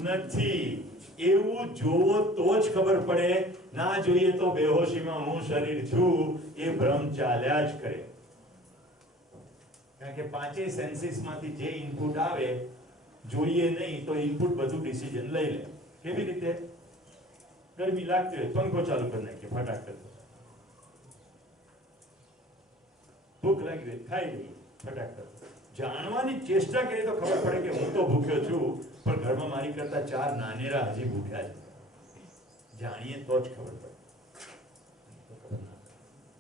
નથી. એવું જોવો તો જ ખબર પડે. ના જોઈએ તો બેહોશીમાં હું શરીર છું એ ભ્રમ ચાલ્યા જ કરે. કારણ કે પાંચેય સેન્સીસમાંથી જે ઇનપુટ આવે, જોઈએ નહીં તો ઇનપુટ બધું ડિસિઝન લઈ લે. કેવી રીતે? ગરમી લાગતી હોય પંખો ચાલુ કરી નાખીએ ફટાક કરતો. ભૂખ લાગી હોય ખાઈ લઈએ ફટાક કરતો. જાણવાની ચેષ્ટા કરીએ તો ખબર પડે કે હું તો ભૂખ્યો છું, પણ ઘરમાં મારી કરતા 4 નાનેરા હજી ભૂખ્યા છે. જાણીએ તો જ ખબર પડે.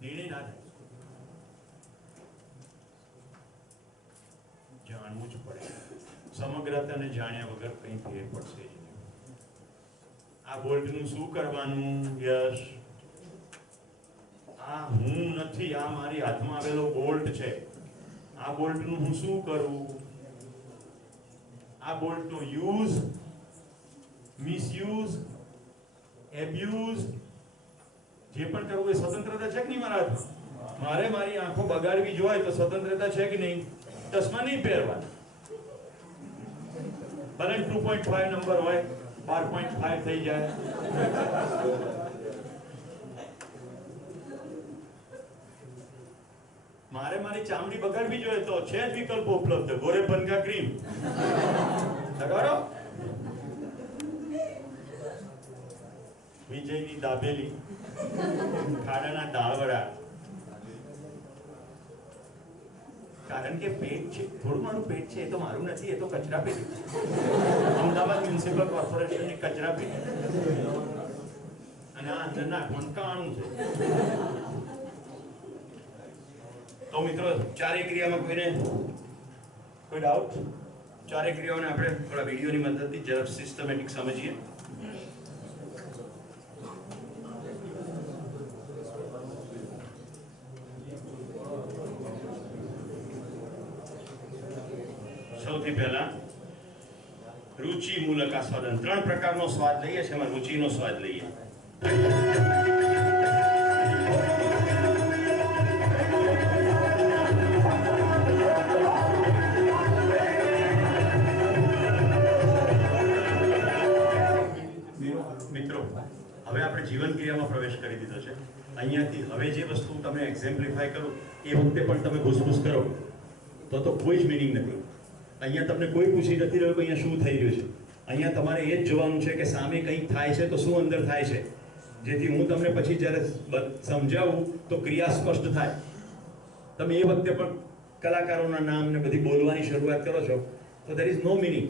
નિર્ણય ના થાય. જાણવું જ પડે. સમગ્રતાને જાણ્યા વગર કંઈ ફેર પડશે જ નહીં. આ બોલ્ટનું શું કરવાનું? યશ, આ હું નથી, આ મારી હાથમાં આવેલો બોલ્ટ છે. આ બોલ્ટનું હું શું કરું? આ બોલ્ટનો યુઝ, મિસયુઝ, એબ્યુઝ જે પણ કરવું એ સ્વતંત્રતા છે કે નહીં મારા હાથમાં? મારે મારી આંખો બગાડવી જોઈએ તો સ્વતંત્રતા છે કે નહીં? ચશ્મા નહીં પહેરવા. ભલે 2.5 નંબર હોય, 12.5 થઈ જાય. મારે મારી ચામડી બગાડવી જોઈએ તો છે જ વિકલ્પો ઉપલબ્ધ. ગોરેપન કા ક્રીમ લગાડો. વિજયની દાબેલી, ખાડાના દાળવડા. કારણ કે પેટ છે, થોડું મારું પેટ છે, એ તો મારું નથી, એ તો કચરા પેટી છે. અમદાવાદ મ્યુનિસિપલ કોર્પોરેશનની કચરા પેટી. અને આ અંદરના ઘણકાણું છે. તો મિત્રો, ચારે ક્રિયામાં કોઈને કોઈ ડાઉટ? ચારે ક્રિયાઓને આપણે થોડા વિડીયોની મદદથી જરા સિસ્ટમેટિક સમજીએ. સૌથી પહેલા રુચિ મૂલક આસ્વાદન. 3 પ્રકારનો સ્વાદ લઈએ છીએ. એમાં રુચિનો સ્વાદ લઈએ. મિત્રો, હવે આપણે જીવન ક્રિયામાં પ્રવેશ કરી દીધો છે. અહીંયાથી હવે જે વસ્તુ તમે એક્ઝેમ્પ્લિફાય કરો એ વખતે પણ તમે ઘૂસઘૂસ કરો તો કોઈ જ મિનિંગ નથી. અહીંયા તમને કોઈ પૂછી નથી રહ્યું કે અહીંયા શું થઈ રહ્યું છે. અહીંયા તમારે એ જ જોવાનું છે કે સામે કંઈક થાય છે તો શું અંદર થાય છે, જેથી હું તમને પછી જ્યારે સમજાવું તો ક્રિયા સ્પષ્ટ થાય. તમે એ વખતે પણ કલાકારોના નામ ને બધી બોલવાની શરૂઆત કરો છો તો there is no meaning.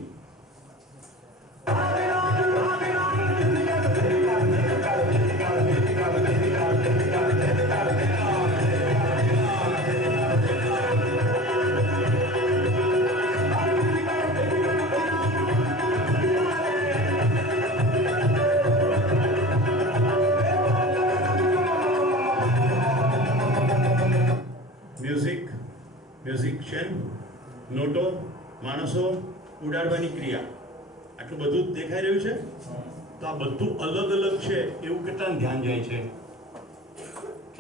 Musician, નોટો, માણસો, ઉડાડવાની ક્રિયા, આટલું બધું જ દેખાઈ રહ્યું છે. તો આ બધું અલગ અલગ છે એવું કેટલાને ધ્યાન જાય છે?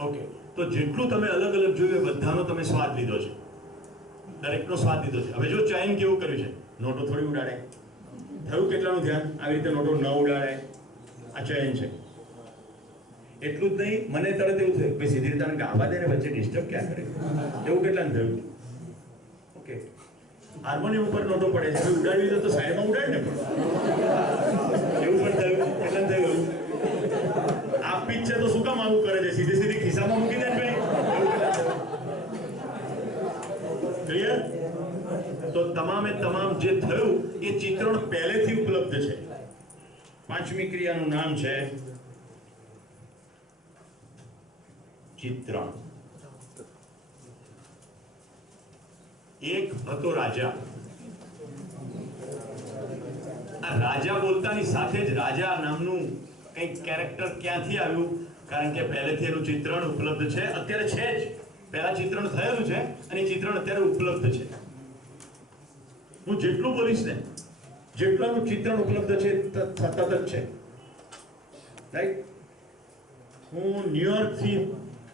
ઓકે, તો જેટલું તમે અલગ અલગ જોયું બધાનો તમે સ્વાદ લીધો છે, દરેકનો સ્વાદ લીધો છે. હવે જો ચાઇન કેવું કર્યું છે, નોટો થોડી ઉડાડે, થયું કેટલાનું ધ્યાન? આવી રીતે નોટો ન ઉડાડે. આ ચાઇન છે. એટલું જ નહીં, મને તરત એવું થયું ભાઈ સીધી રીતે ગાવા દે ને, વચ્ચે ડિસ્ટર્બ ક્યાં કરે, એવું કેટલાને થયું? ઓકે, હાર્મોનિયમ ઉપર નોટો પડે છે, ઉડાડવી તો સાઈડમાં ઉડાડે ને, એવું પણ થયું. કેટલાને થયું? આ પીચ છે તો શું કામ આવું કરે છે, સીધી સીધી ખિસ્સામાં મૂકી દે ને ભાઈ. ક્લિયર? તો તમામે તમામ જે થયું એ ચિત્રણ પહેલેથી ઉપલબ્ધ છે. 5મી ક્રિયાનું નામ છે ચિત્રણ. એક હતો રાજા. આ રાજા બોલતાની સાથે જ રાજા નામનું કંઈક કેરેક્ટર ક્યાંથી આવ્યું? કારણ કે પહેલેથી એનું ચિત્રણ ઉપલબ્ધ છે. અત્યારે છે જ, પહેલા ચિત્રણ થયેલું છે અને ચિત્રણ અત્યારે ઉપલબ્ધ છે. હું જેટલું બોલીશ ને જેટલાનું ચિત્રણ ઉપલબ્ધ છે સતત જ છે, રાઈટ. હું ન્યુયોર્ક થી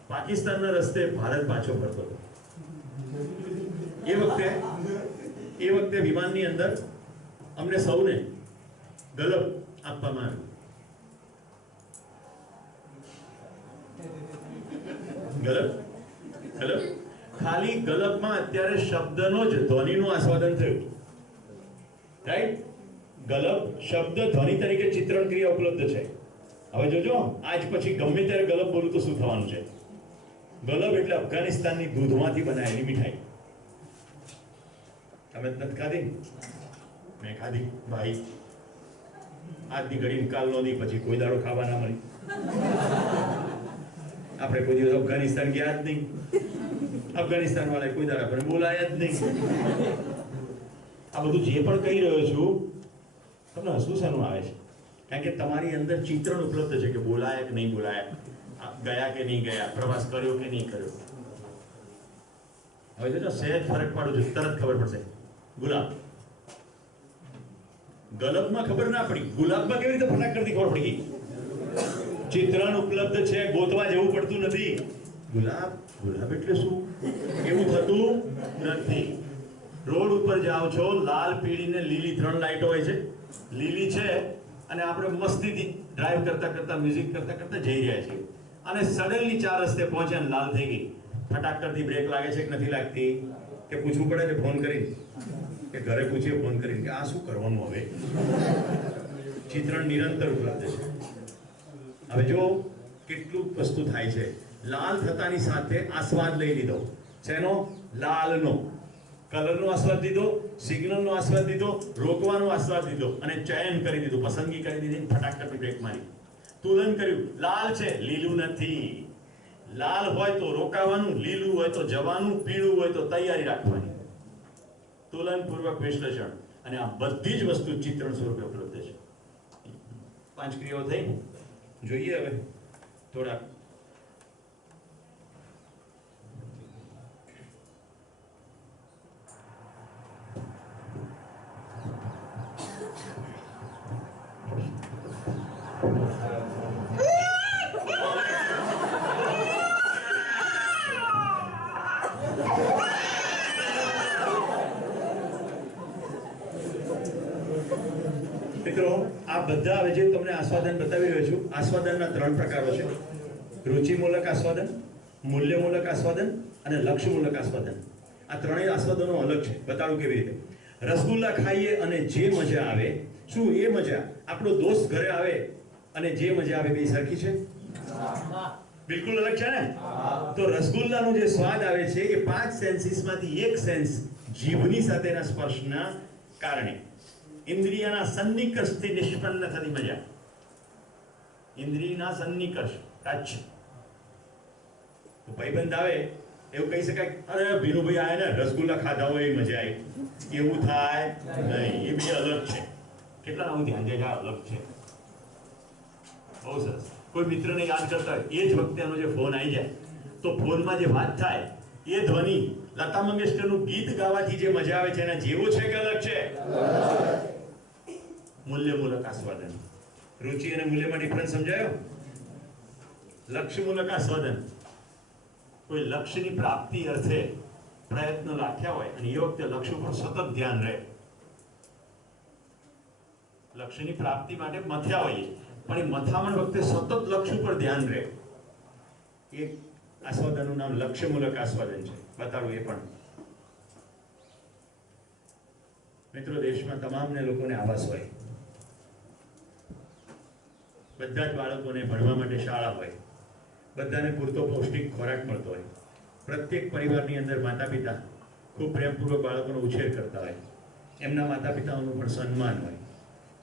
પાકિસ્તાનના રસ્તે ભારત પાછો ફરતો હતો. એ વખતે વિમાનની અંદર અમને સૌને ગલબ આપવામાં આવ્યું. ગલબ ખાલી ગલબમાં અત્યારે શબ્દનો જ ધ્વનિનું આસ્વાદન થયું, રાઈટ. ગલબ શબ્દ ધ્વનિ તરીકે ચિત્રણ ક્રિયા ઉપલબ્ધ છે. હવે જોજો, આજ પછી ગમે ત્યારે ગલબ બોલું તો શું થવાનું છે. ગલબ એટલે અફઘાનિસ્તાનની દૂધમાંથી બનાવેલી મીઠાઈ. તમે નથી ખાધી? મેં ખાધી ભાઈ. આજની ઘડી કાલ નો દી, પછી કોઈ દાડો ખાવા ના મળી. આપણે કોઈ દિવસ અફઘાનિસ્તાન ગયા જ નહીં. અફઘાનિસ્તાન વાળા કોઈ દાડા આપણે બોલાયા જ નહીં. આ બધું જે પણ કહી રહ્યો છું, તમને હસવું શાનું આવે છે? કારણ કે તમારી અંદર ચિત્રણ ઉપલબ્ધ છે કે બોલાયા કે નહીં બોલાયા, ગયા કે નહીં ગયા, પ્રવાસ કર્યો કે નહીં કર્યો. હવે જો સહેજ ફરક પાડો છો, તરત ખબર પડશે. ગુલાબ, ગલબમાં ખબર ના પડી, ગુલાબમાં કેવી રીતે ફટાક કરતી ખબર પડી ગઈ. ચિત્રણ ઉપલબ્ધ છે, ગોતવા જેવું પડતું નથી. ગુલાબ એટલે શું એવું થતું નથી. રોડ ઉપર જાઓ છો, લાલ, પીળી ને લીલી 3 લાઈટો હોય છે. લીલી છે અને આપણે મસ્તીથી ડ્રાઈવ કરતા મ્યુઝિક કરતા જઈ રહ્યા છીએ, અને સડનલી 4 રસ્તે પહોંચ્યા અને લાલ થઈ ગઈ. ફટાક કરતી બ્રેક લાગે છે કે નથી લાગતી, કે પૂછવું પડે છે ફોન કરીને, કે ઘરે પૂછીએ ફોન કરીને કે આ શું કરવાનું હવે. ચિત્રણ નિરંતર ઉપલબ્ધ છે. હવે જો કેટલું વસ્તુ થાય છે. લાલ થતાની સાથે આસ્વાદ લઈ લીધો. શેનો? લાલનો. કલરનો આસ્વાદ લીધો, સિગ્નલનો આસ્વાદ લીધો, રોકવાનો આસ્વાદ લીધો, અને ચયન કરી દીધું, પસંદગી કરી દીધી, ફટાક કરતી બ્રેક મારી, તુલન કર્યું. લાલ છે, લીલું નથી. લાલ હોય તો રોકાવાનું, લીલું હોય તો જવાનું, પીળું હોય તો તૈયારી રાખવાની. તુલન પૂર્વક વિશ્લેષણ, અને આ બધી જ વસ્તુ ચિત્રણ સ્વરૂપે ઉપલબ્ધ છે. 5 ક્રિયાઓ થઈ. જોઈએ હવે થોડા મિત્રો. આ બધા હવે જે તમને આસ્વાદન બતાવી રહ્યો છું, આસ્વાદનના 3 પ્રકારો છે. રુચિમૂલક આસ્વાદન, મૂલ્યમૂલક આસ્વાદન અને લક્ષ્યમૂલક આસ્વાદન. આ ત્રણેય આસ્વાદનો અલગ છે. બતાડું કેવી રીતે. રસગુલ્લા ખાઈએ અને જે મજા આવે, શું એ મજા આપણો દોસ્ત ઘરે આવે અને જે મજા આવે બે સરખી છે? બિલકુલ અલગ છે ને. તો રસગુલ્લાનો જે સ્વાદ આવે છે એ 5 સેન્સીસમાંથી એક સેન્સ જીભની સાથેના સ્પર્શના કારણે, ઇન્દ્રિયના સન્નિકર્ષથી નિષ્પન્ન થતી મજા. ઇન્દ્રિયના સન્નિકર્ષ, ટચ. તો ભાઈબંધ આવે એવું કહી શકાય, અરે ભીનુભાઈ આયા ને રસગુલ્લા ખાધા હોય એ મજા આવી, એવું થાય નહીં. એ બે અલગ છે. કેટલા આવું ધ્યાન જાય, અલગ છે. બહુ સરસ. કોઈ મિત્રને યાદ કરતા હોય, એ જ વખતે એનો જે ફોન આવી જાય, તો ફોનમાં જે વાત થાય એ ધ્વનિ લતા મંગેશકરનું ગીત ગાવાથી જે મજા આવે છે એના જેવો છે કે અલગ છે? મૂલ્યમૂલક આસ્વાદન. રુચિ અને મૂલ્યમાં ડિફરન્સ સમજાયો? લક્ષ્યમૂલક આસ્વાદન, કોઈ લક્ષ્યની પ્રાપ્તિ અર્થે પ્રયત્ન રાખ્યા હોય અને એ વખતે લક્ષ્ય પર સતત ધ્યાન રહે. લક્ષ્યની પ્રાપ્તિ માટે મથ્યા હોઈએ, પણ એ મથામણ વખતે સતત લક્ષ્ય પર ધ્યાન રહે. એક આસ્વાદનનું નામ લક્ષ્યમૂલક આસ્વાદન છે. બતાડું એ પણ. મિત્રો, દેશમાં તમામને લોકોને આવાસ હોય, બધા જ બાળકોને ભણવા માટે શાળા હોય, બધાને પૂરતો પૌષ્ટિક ખોરાક મળતો હોય, પ્રત્યેક પરિવારની અંદર માતા પિતા ખૂબ પ્રેમપૂર્વક બાળકોનો ઉછેર કરતા હોય, એમના માતા પિતાઓનું પણ સન્માન હોય,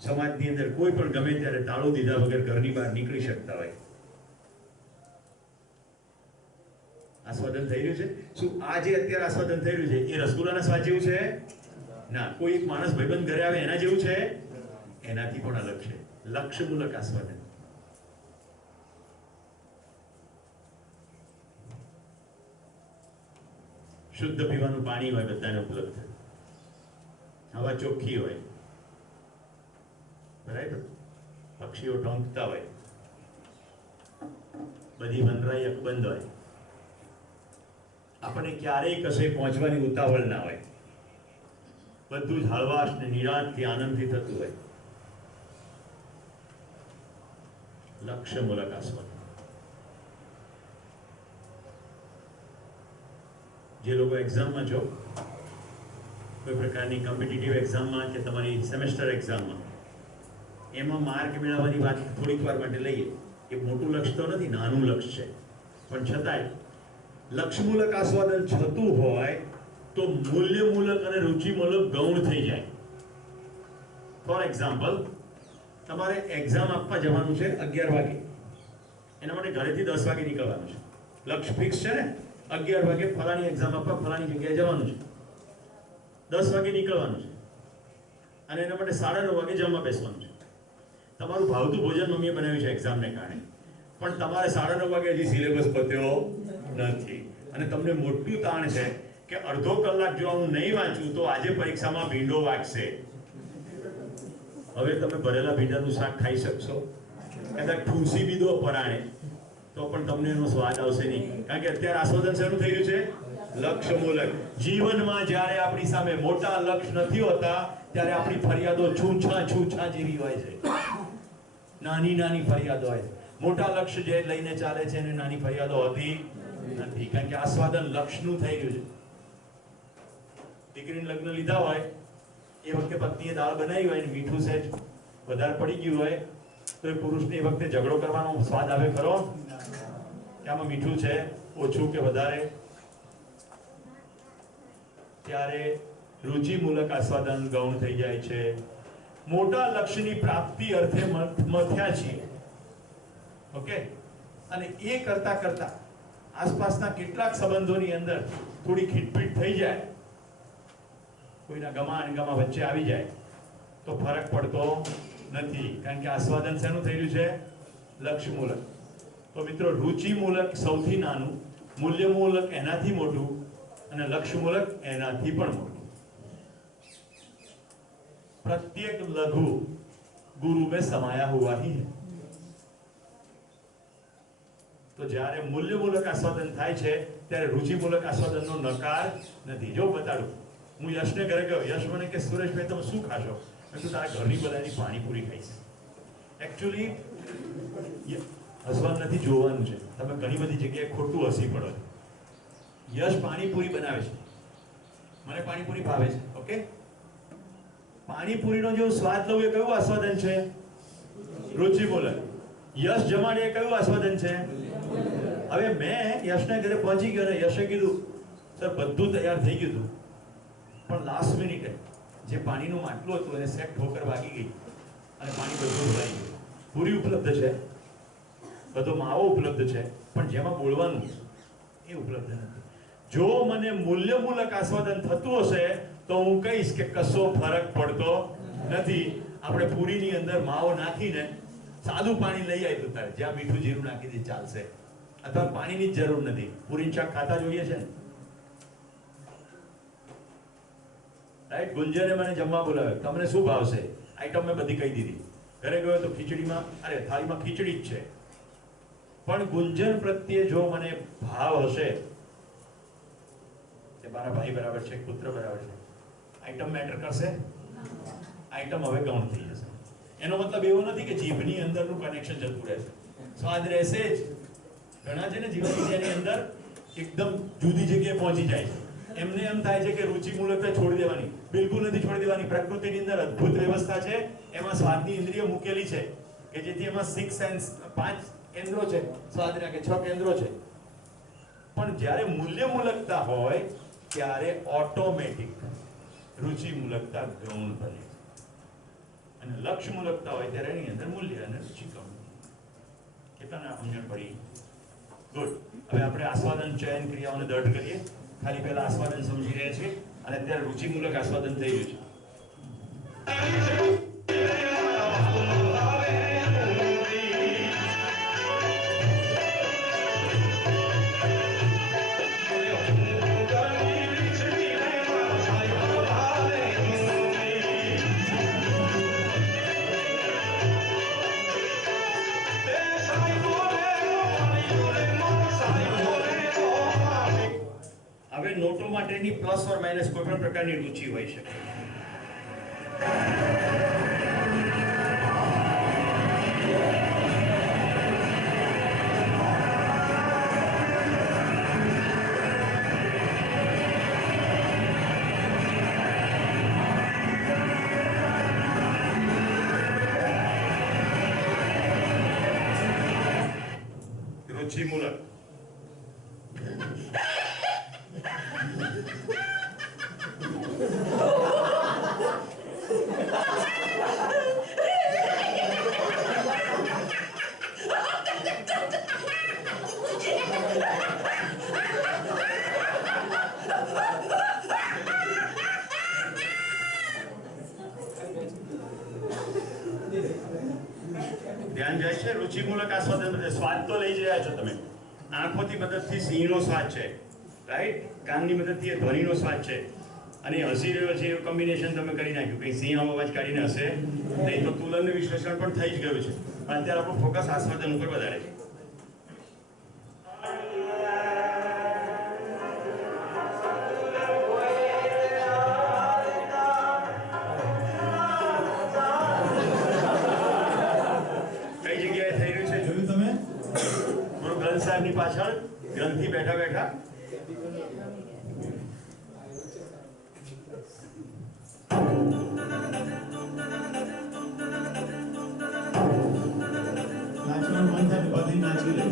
સમાજની અંદર કોઈ પણ ગમે ત્યારે તાળું દીધા વગર ઘરની બહાર નીકળી શકતા હોય. આસ્વાદન થઈ રહ્યું છે. શું આ જે અત્યારે આસ્વાદન થઈ રહ્યું છે એ રસગુલ્લાના સ્વાદ જેવું છે? ના. કોઈ એક માણસ ભાઈબંધ ઘરે આવે એના જેવું છે? એનાથી પણ અલગ છે. લક્ષ્યમૂલક આસ્વાદન. શુદ્ધ પીવાનું પાણી હોય બધાને ઉપલબ્ધ, હવા ચોખ્ખી હોય, રાઈટ? પક્ષીઓ ટોંકતા હોય, બધી વનરાઈ અકબંધ હોય, આપણને ક્યારેય કશે પહોંચવાની ઉતાવળ ના હોય, બધું જ હળવાશ ને નિરાંતથી આનંદથી થતું હોય. લક્ષ્ય મૂલક આસ્વાદન. જે લોકો એક્ઝામમાં જો કોઈ પ્રકારની કોમ્પિટિટિવ એક્ઝામમાં કે તમારી સેમેસ્ટર એક્ઝામમાં એમાં માર્ક મેળવવાની વાત થોડીક વાર માટે લઈએ, એ મોટું લક્ષ્ય તો નથી, નાનું લક્ષ્ય છે, પણ છતાંય લક્ષ્યમૂલક આસ્વાદન થતું હોય તો મૂલ્યમૂલક અને રુચિમૂલક ગૌણ થઈ જાય. ફોર એક્ઝામ્પલ, તમારે એક્ઝામ આપવા જવાનું છે 11 વાગે, એના માટે ઘરેથી 10 વાગે નીકળવાનું છે. લક્ષ્ય ફિક્સ છે ને, 11 વાગે ફલાણી એક્ઝામ આપવા ફલાણી જગ્યાએ જવાનું છે, 10 વાગે નીકળવાનું છે, અને એના માટે 9:30 વાગે જમવા બેસવાનું છે. તમારું ભાવતું ભોજન મમ્મીએ બનાવ્યું છે એક્ઝામને કારણે, પણ તમારે 9:30 વાગે હજી સિલેબસ પત્યો નથી, અને તમને મોટું તાણ છે કે અડધો કલાક જો હું નહીં વાંચું તો આજે પરીક્ષામાં ભીંડો વાગશે. હવે તમે ભરેલા ભીંડાનું શાક ખાઈ શકશો? કદાચ ઠૂંસી બી દો પરાણે તો પણ તમને એનો સ્વાદ આવશે નહીં, કારણ કે અત્યારે આસ્વાદન શરૂ થઈ રહ્યું છે લક્ષ્યમૂલક. જીવનમાં જ્યારે આપણી સામે મોટા લક્ષ્ય નથી હોતા ત્યારે આપણી ફરિયાદો છૂછા જેવી હોય છે, નાની નાની ફરિયાદો હોય છે. મોટા લક્ષ્ય જે લઈને ચાલે છે એને નાની ફરિયાદો હોતી નથી, કારણ કે આસ્વાદન લક્ષ્યનું થઈ રહ્યું છે. દીકરીને લગ્ન લીધા હોય એ વખતે પત્નીએ દાળ બનાવી હોય ને મીઠું સહેજ વધારે પડી ગયું હોય તો એ પુરુષને એ વખતે ઝઘડો કરવાનો સ્વાદ આવે ખરો કે આમાં મીઠું છે ઓછું કે વધારે? ત્યારે રુચિમૂલક આસ્વાદન ગૌણ થઈ જાય છે. મોટા લક્ષ્યની પ્રાપ્તિ અર્થે મથ્યા છીએ, ઓકે, અને એ કરતા કરતા આસપાસના કેટલાક સંબંધોની અંદર થોડી ખીટપીટ થઈ જાય, કોઈના ગમા અણગમા વચ્ચે આવી જાય તો ફરક પડતો નથી, કારણ કે આસ્વાદન શેનું થઈ રહ્યું છે? લક્ષ્યમૂલક. તો મિત્રો, રુચિમૂલક સૌથી નાનું, મૂલ્યમૂલક એનાથી મોટું, અને લક્ષ્યમૂલક એનાથી પણ મોટું. प्रत्येक लघु गुरु में समाया हुआ ही है. तो જ્યારે મૂલ્યમૂલક આસ્વાદન થાય છે ત્યારે રુચિમૂલક આસ્વાદનનો નકાર નથી. જો બતાડું, હું યશને ઘરે ગયો, યશ મને કે સુરેશભાઈ તમે શું ખાશો? મેં કીધું તારા ઘરની બધાની પાણીપુરી ખાઈશ. એકચ્યુઅલી હસવાનું નથી, જોવાનું છે. તમે ઘણી બધી જગ્યાએ ખોટું હસી પડો છો. યશ પાણીપુરી બનાવે છે, મને પાણીપુરી ભાવે છે, ઓકે. પાણીપુરીનો જો સ્વાદ લઉં એ કયું આસ્વાદન છે? રુચિમૂલક. યશ જમાડે એ કયું આસ્વાદન છે? હવે મેં યશના ઘરે પહોંચી ગયો અને યશે કીધું સર બધું તૈયાર થઈ ગયું હતું, પણ લાસ્ટ મિનિટે જે પાણીનું માટલું હતું એને સેટ ઠોકર વાગી ગઈ અને પાણી બધું ભરાઈ ગયું. પૂરી ઉપલબ્ધ છે, બધો માવો ઉપલબ્ધ છે, પણ જેમાં બોલવાનું એ ઉપલબ્ધ નથી. જો મને મૂલ્યમૂલક આસ્વાદન થતું હશે તો હું કહીશ કે કશો ફરક પડતો નથી. આપણે પૂરીની અંદર માવો નાખીને સાદું પાણી લઈ આવ્યું તારે, જ્યાં મીઠું જીરું નાખી દે ચાલશે, અથવા પાણીની જ જરૂર નથી. પૂરી શાક ખાતા જોઈએ છે ને, રાઈટ? ગુંજરે મને જમવા બોલાવે, તમને શું ભાવશે? આઈટમ મેં બધી કહી દીધી. ઘરે ગયો તો ખીચડીમાં, અરે થાળીમાં ખીચડી જ છે, પણ ગુંજન પ્રત્યે જો મને ભાવ હશે કે મારા ભાઈ બરાબર છે, પુત્ર બરાબર છે, આઈટમ મેટર કરશે? આઈટમ હવે ગૌણ થઈ જશે. એનો મતલબ એવો નથી કે જીભની અંદરનું કનેક્શન જતું રહેશે, સ્વાદ રહેશે જ. ઘણા છે ને જીવન વિદ્યાની અંદર એકદમ જુદી જગ્યાએ પહોંચી જાય છે, એમને એમ થાય છે કે રુચિમૂલકતા છોડી દેવાની. બિલકુલ નથી છોડી દેવાની. પ્રકૃતિની અંદર અદ્ભુત વ્યવસ્થા છે, એમાં સ્વાદની ઇન્દ્રિય મૂકેલી છે કે જેથી એમાં 6 સેન્સ 5 કેન્દ્રો છે, સ્વાદના કે 6 કેન્દ્રો છે. પણ જ્યારે મૂલ્યમૂલકતા હોય ત્યારે ઓટોમેટિક રુચિમૂલકતા ગૌણ બને, અને લક્ષ્યમૂલકતા હોય ત્યારે એની અંદર મૂલ્ય અને રુચિ ગૌણ. કેટલાને સમજણ પડી? ગુડ. હવે આપણે આસ્વાદન ચયન ક્રિયાઓને દઢ કરીએ. ખાલી પહેલા આસ્વાદન સમજી રહ્યા છીએ અને અત્યારે રુચિમૂલક આસ્વાદન થઈ રહ્યું છે. પ્લસ ઓર માઇનસ કોઈ પણ પ્રકારની રુચિ હોઈ શકે. રુચિમૂલક. ધ્યાન જાય છે રુચિમૂલક આસ્વાદન. સ્વાદ તો લઈ જ રહ્યા છો તમે. આંખોથી મદદથી સિંહનો સ્વાદ છે, રાઈટ? કાનની મદદથી એ ધ્વનિનો સ્વાદ છે, અને હસી રહ્યો છે એવું કોમ્બિનેશન તમે કરી નાખ્યું. કંઈ સિંહ આવો અવાજ કાઢીને હશે નહીં તો તુલનનું વિશ્લેષણ પણ થઈ જ ગયું છે. પણ અત્યારે આપણું ફોકસ આસ્વાદન ઉપર વધારે છે. સાહેબની પાછળ ગ્રંથિ બેઠા બેઠા નાચવાનું મન થાય બધી નાચી લે.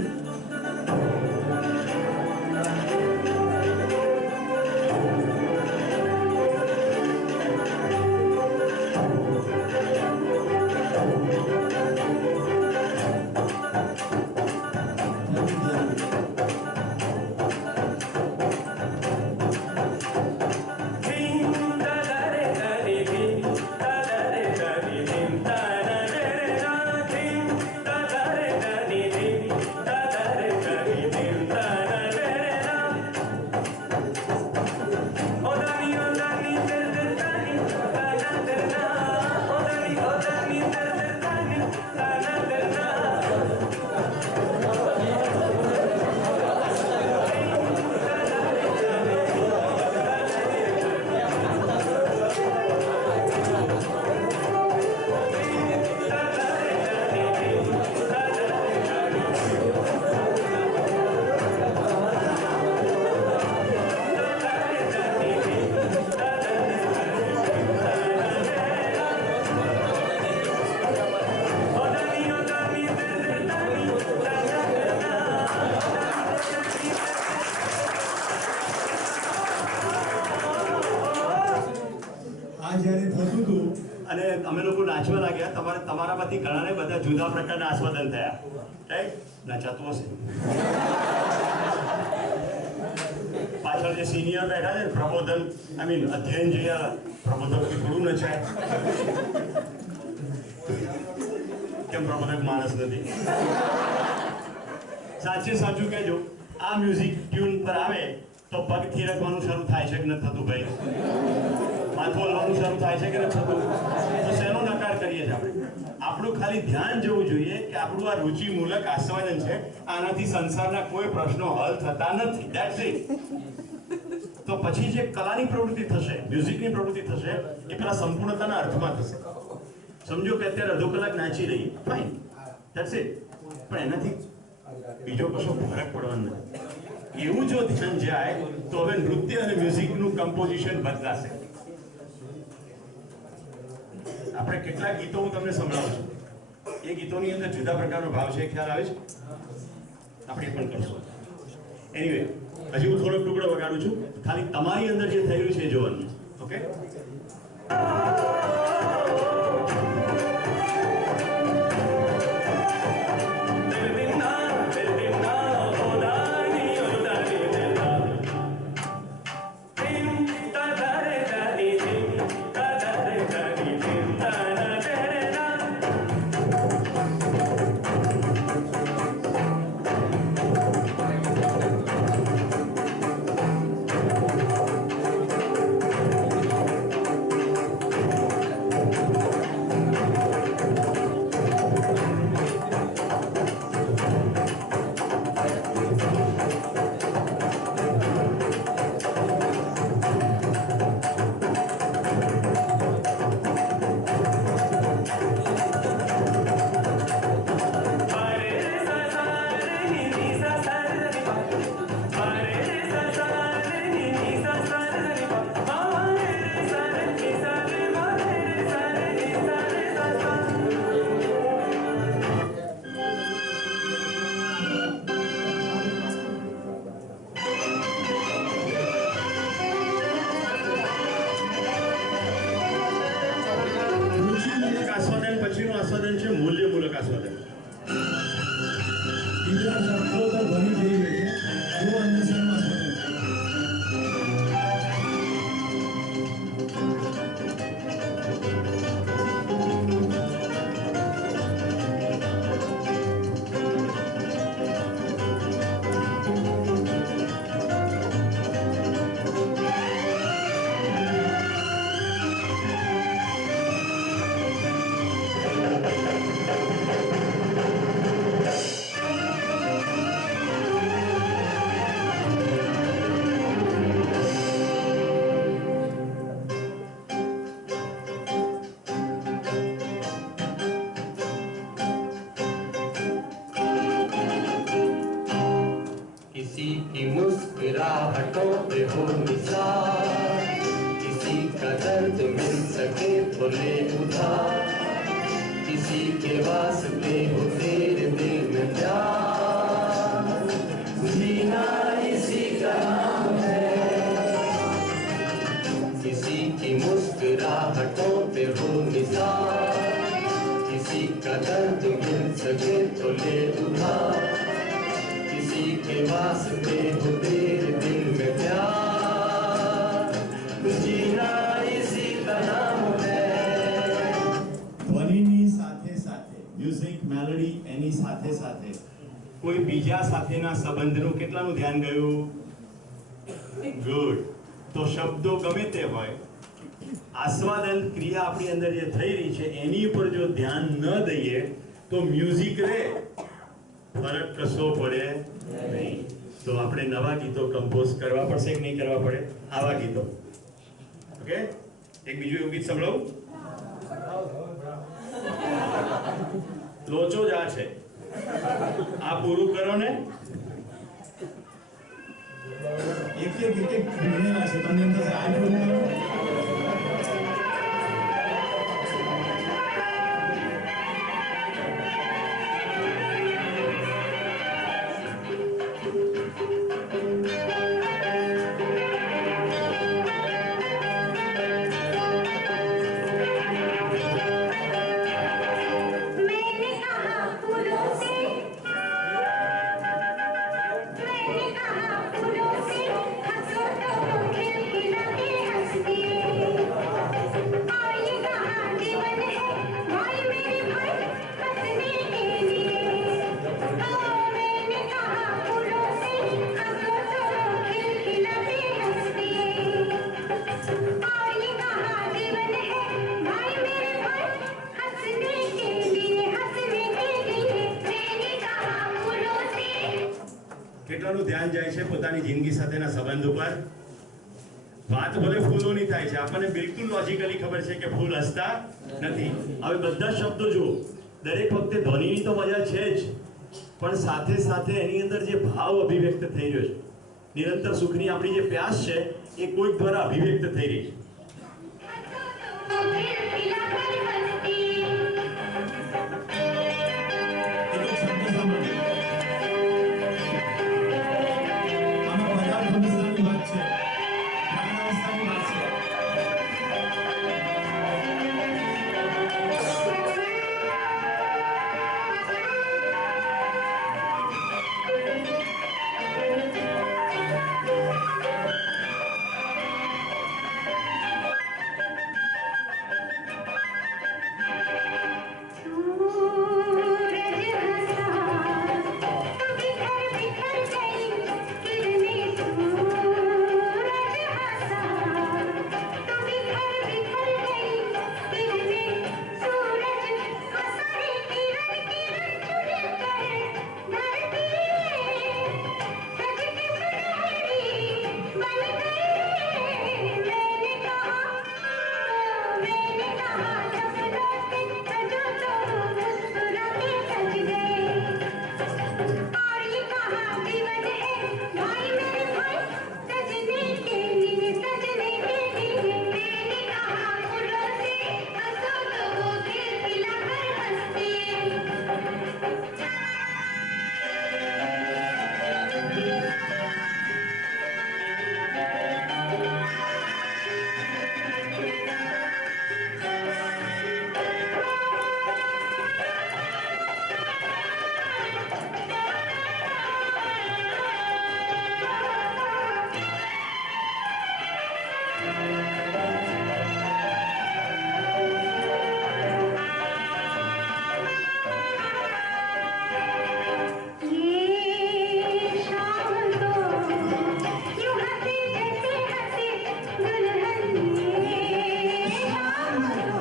અને અમે લોકો નાચવા લાગ્યા. તમારામાંથી ઘણાને બધા જુદા પ્રકારના આસ્વાદન થયા, રાઈટ? નાચાતું હશે. પાછળ જે સિનિયર બેઠા છે પ્રબોધન અધ્યયન જે પ્રબોધક થોડું નચાય. કેમ પ્રબોધક માણસ નથી? સાચે સાચું કહેજો, આ મ્યુઝિક ટ્યુન પર આવે તો પગ થિરકવાનું શરૂ થાય છે કે નથી થતું ભાઈ? માથું હલવાનું શરૂ થાય છે કે નથી થતું? તો શેનો નકાર કરીએ છીએ આપણે? આપણું ખાલી ધ્યાન જવું જોઈએ કે આપણું આ રુચિમૂલક આસ્વાદન છે, આનાથી સંસારના કોઈ પ્રશ્નો હલ થતા નથી. That's it. તો પછી જે કલાની પ્રવૃત્તિ થશે, મ્યુઝિકની પ્રવૃત્તિ થશે, એ પેલા સંપૂર્ણતાના અર્થમાં થશે. સમજો કે અત્યારે અડધો કલાક નાચી રહી, ફાઇન, ધેટ્સ ઇટ. પણ એનાથી બીજો કશો ફરક પડવાનો નથી. એવું જો ધ્યાન જાય તો હવે નૃત્ય અને મ્યુઝિકનું કમ્પોઝિશન બદલાશે. આપણે કેટલાક ગીતો હું તમને સંભળાવું છું. એ ગીતોની અંદર જુદા પ્રકારનો ભાવ છે, ખ્યાલ આવે છે? આપણે પણ કરશું. એનીવે, હજી હું થોડોક ટુકડો વગાડું છું, ખાલી તમારી અંદર જે થઈ રહ્યું છે એ જોવાનું. ઓકે? આસ્વાદન છે મૂલ્યમૂલક આસ્વાદન. બીજા શબ્દો તો ઘણી થઈ ગઈ છે એવું અન્વેષણમાં છે. किसी की मुस्कुराहटों पे हो निसार, किसी का दर्द मिल सके तो ले उधार, किसी के वास्ते हो तेरे दिल में प्यार, जीना इसी का नाम है. किसी की मुस्कुराहटों पे हो निसार, किसी का दर्द मिल सके तो ले उधार, किसी के वास्ते हो तेरे दिल में प्यार, जीना इसी का नाम है. ધ્વનિની સાથે સાથે મ્યુઝિક મેલોડી એની સાથે સાથે કોઈ બીજા સાથેના સંબંધનું કેટલાનું ધ્યાન ગયું? ગુડ. તો શબ્દો ગમે તે હોય, આસ્વાદન ક્રિયા આપણી અંદર જે થઈ રહી છે એની ઉપર જો ધ્યાન ન દઈએ તો મ્યુઝિક રે ફરક કશો પડે નહીં. તો આપણે નવા ગીતો કમ્પોઝ કરવા પડશે કે નહીં કરવા પડે? આવા ગીતો. ઓકે, એક બીજું એવું ગીત સંભળાવું. લોચો જ આ છે. આ પૂરું કરો ને. એક ભણેલા છે તમને એમ થશે આ પૂરું કરો. मैंने कहा फूलों से, मैंने कहा फूलों से हंसो तो खिलखिलाते हंसते, और ये कहा जीवन है भाई मेरे भाई हंसने के लिए. मैंने कहा फूलों से हंसो तो खिलखिलाते हंसते, और ये कहा जीवन है भाई मेरे भाई हंसने के लिए, हंसने के लिए. मैंने कहा फूलों से. કેટલાનું ધ્યાન જાય છે પોતાની જિંદગી સાથેના સંબંધ ઉપર? વાત ભલે ફૂલોની થાય છે, આપણને બિલકુલ લોજિકલી ખબર છે કે ફૂલ હસતા નથી. હવે બધા શબ્દો જુઓ, દરેક વખતે ધ્વનિની તો મજા છે જ, પણ સાથે સાથે એની અંદર જે ભાવ અભિવ્યક્ત થઈ રહ્યો છે, નિરંતર સુખની આપણી જે પ્યાસ છે એ કોઈક દ્વારા અભિવ્યક્ત થઈ રહી છે. એક શબ્દ સાંભળો. આમાં પદાર્થ અવસ્થાની વાત છે, જ્ઞાન અવસ્થાની વાત છે. ये शाम तो यूं हंसी जैसे हंसी दुल्हन ये शाम तो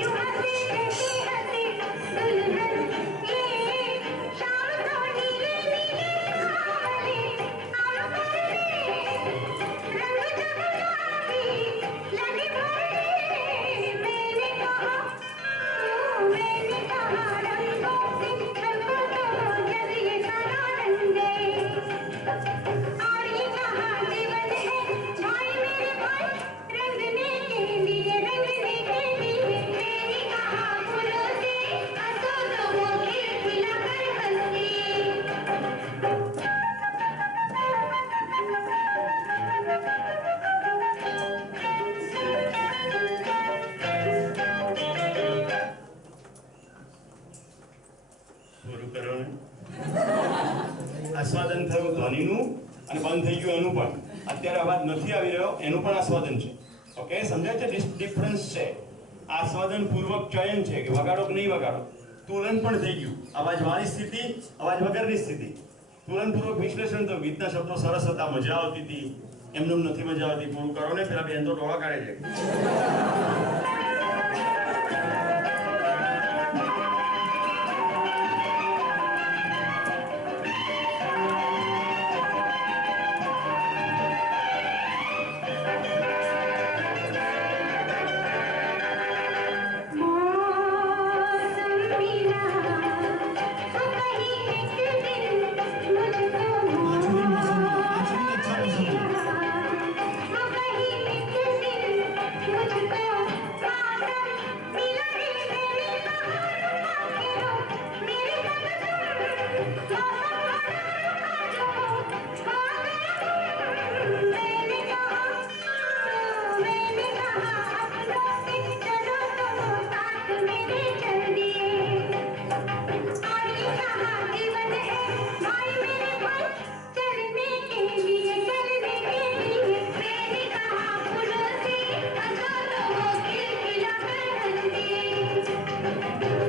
यूं हंसी जैसे हंसी दुल्हन ये शाम तो नीले नीले काले आंबर में रंग जगमगाती लड़ी भरे मैंने कहा रंगों से रंगों तो जग ये सारा रंग गए और ये कहाँ जीवन है भाई मेरे भाई रंगने के लिए मेरी कहाँ फूलों से हंसो तो वो खिलखिलाकर हंसती પૂરું કરો ને આસ્વાદન થયું ધ્વનિનું અને બંધ થઈ ગયું એનું પણ અત્યારે અવાજ નથી આવી રહ્યો એનું પણ આસ્વાદન છે ઓકે સમજાય છે ડિફરન્સ છે આસ્વાદન પૂર્વક ચયન છે કે વગાડો કે નહીં વગાડો તુલન પણ થઈ ગયું અવાજવાળી સ્થિતિ અવાજ વગરની સ્થિતિ તુલનપૂર્વક વિશ્લેષણ તો ગીતના શબ્દો સરસ હતા મજા આવતી હતી એમનું નથી મજા આવતી પૂરું કરો ને પેલા બેન તો ટોળા કાઢે છે मौसम मिला तो कहीं एक दिन मुझको आखिरी मौसम आखिरी अच्छा मौसम है। तो कहीं एक दिन मुझको मौसम मिला रे मेरे कहाँ मेरे तक मौसम मैंने कहा अपनों से चलो तो साथ मेरे चल दिए और ये कहाँ जीवन है भाई मेरे भाई चलने के लिए मैंने कहा फूलों से हंसो तो वो खिलखिलाकर हंसती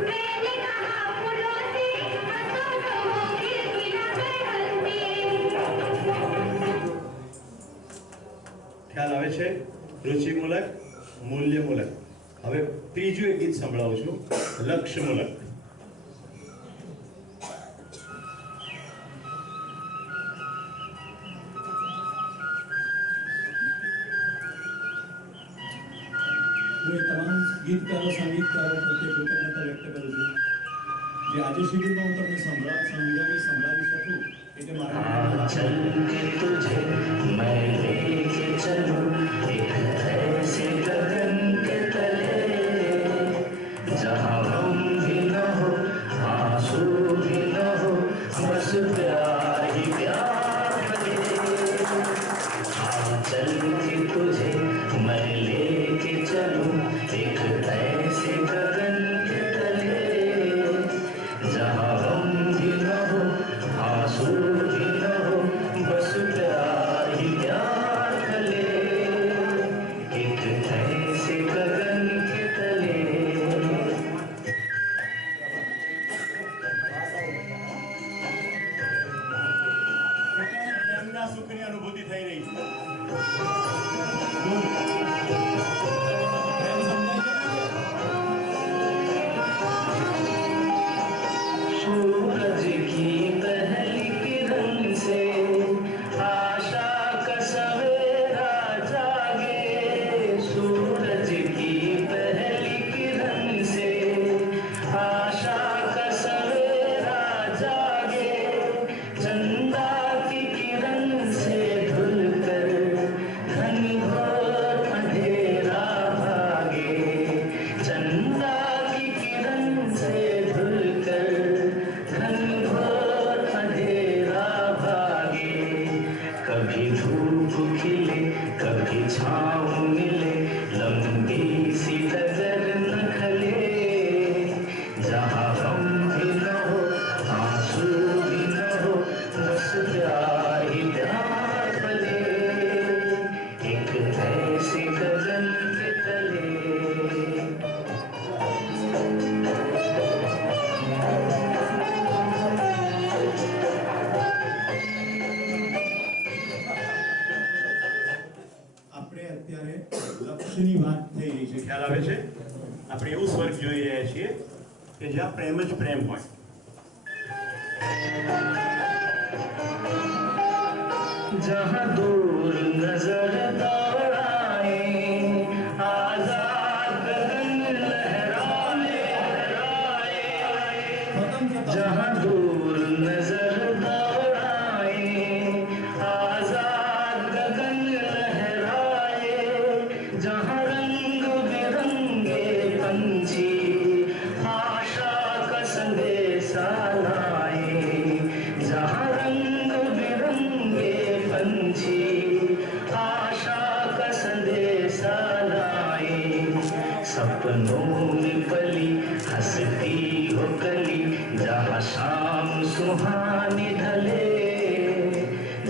मैंने कहा फूलों से हंसो तो वो खिलखिलाकर हंसती ખ્યાલ આવે છે રુચિમૂલક મૂલ્યમૂલક હવે ત્રીજું એક ગીત સંભળાવું છું લક્ષ્યમૂલક હું એ તમામ ગીતકારો સંગીતકારો પ્રત્યે કૃતજ્ઞતા વ્યક્ત કરું છું જે આજે શિબિરમાં હું તમને સંભળાવી શકું એટલે મારા चल के तुझे मैं लेके चलूं एक ऐसे गगन के तले जहाँ हम भी न हो आंसू भी न हो बस प्यार ही प्यार बने चल के तुझे मैं लेके चलूं एक ऐसे गगन के तले जहाँ हम भी न हो आंसू भी न हो बस प्यार ही प्यार खले અત્યારે લક્ષ્યની વાત થઈ રહી છે. ખ્યાલ આવે છે? આપણે એવું સ્વર્ગ જોઈ રહ્યા છીએ કે જ્યાં પ્રેમ જ પ્રેમ હોય. जहाँ दूर नजर दौड़ाए आजाद गगन लहराए जहाँ दूर नजर दौड़ाए आजाद गगन लहराए जहाँ रंग बिरंगे पंछी आशा का संदेशा लाए जहाँ रंग बिरंगे पंछी आशा का संदेशा लाए सपनों में पली हंसती हो कली जहाँ शाम सुहानी ढले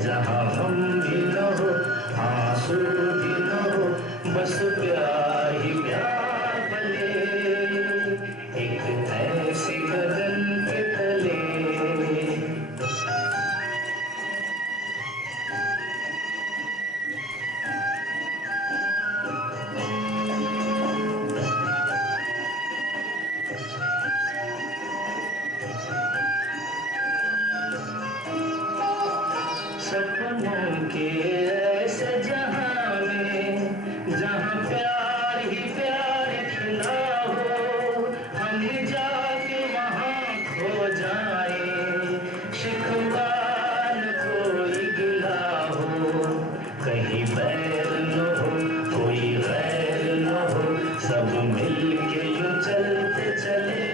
जहाँ हम भी न हो आंसू भी न हो बस प्यार ही प्यार भले एक ऐसी गगन के तले सपनों के ऐसे जहां में जहां प्यार ही प्यार खिला हो हम जाके वहां खो जाए शिकवा न कोई गिला हो कहीं बैर न हो कोई गैर न हो सब मिल के यूं चलते चले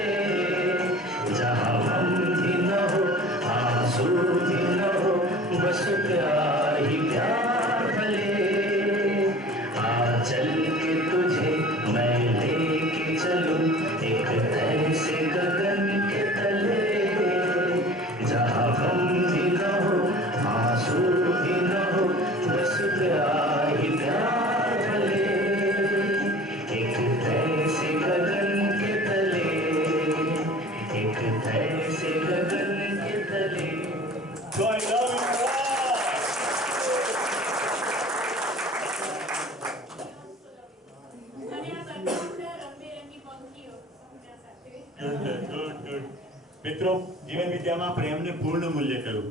जहां हम भी न हो आंसू भी न हो बस प्यार ही प्यार भले आ चल के तुझे मैं लेके चलूं एक ऐसे गगन के तले जहाँ हम भी न हो आंसू भी न हो बस प्यार ही प्यार भले एक ऐसे गगन के तले एक ऐसे गगन के तले So I love you all. અને આ બધા રંગબેરંગી પંખીઓ આપણા સાથે Good. મિત્રો જીવન વિદ્યામાં પ્રેમને પૂર્ણ મૂલ્ય કહ્યું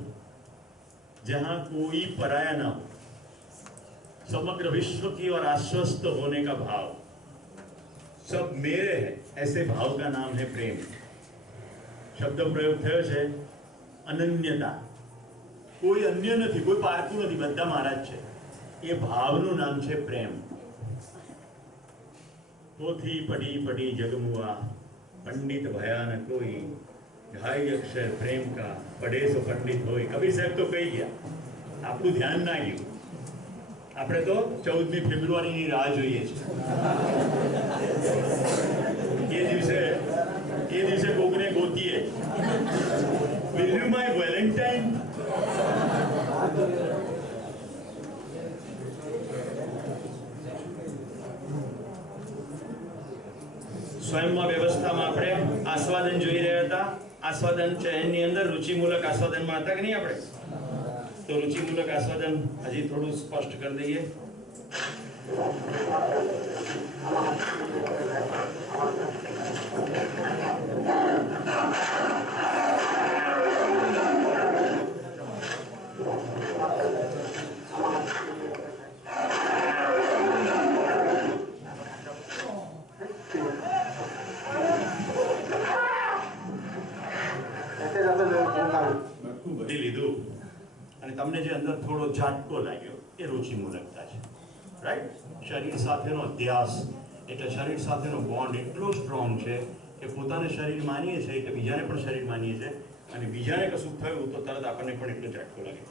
जहाँ कोई पराया ना हो समग्र विश्व की और आश्वस्त होने का भाव सब मेरे है ऐसे भाव का नाम है प्रेम शब्द प्रयोग થયો છે અનન્યતા કોઈ અન્ય નથી કોઈ પારકું નથી બધા મારા જ છે એ ભાવનું નામ છે પ્રેમ પોથી પડી પડી જગમુઆ पंडित भया न कोई ढाई अक्षर प्रेम का पढ़े सो पंडित होय कबीर साहब तो कही गया आपको ध्यान ना गયું આપણે તો 14મી ફેબ્રુઆરીની રાહ જોઈએ છે એ દિવસે કોકને ગોતીએ will you my valentine સ્વયંમાં વ્યવસ્થામાં આપણે આસ્વાદન જોઈ રહ્યા હતા આસ્વાદન ચયનની અંદર રુચિમૂલક આસ્વાદનમાં હતા કે નહીં આપણે તો રુચિમૂલક આસ્વાદન હજી થોડું સ્પષ્ટ કરી દઈએ બધી લીધું અને તમને જે અંદર થોડો ઝાટકો લાગ્યો એ રુચિમૂલકતા છે રાઈટ શરીર સાથેનો અધ્યાસ એટલે શરીર સાથેનો બોન્ડ એટલો સ્ટ્રોંગ છે કે પોતાને શરીર માનીએ છીએ એટલે બીજાને પણ શરીર માનીએ છીએ અને બીજાને કશું થયું તો તરત આપણને પણ એટલો ઝાટકો લાગે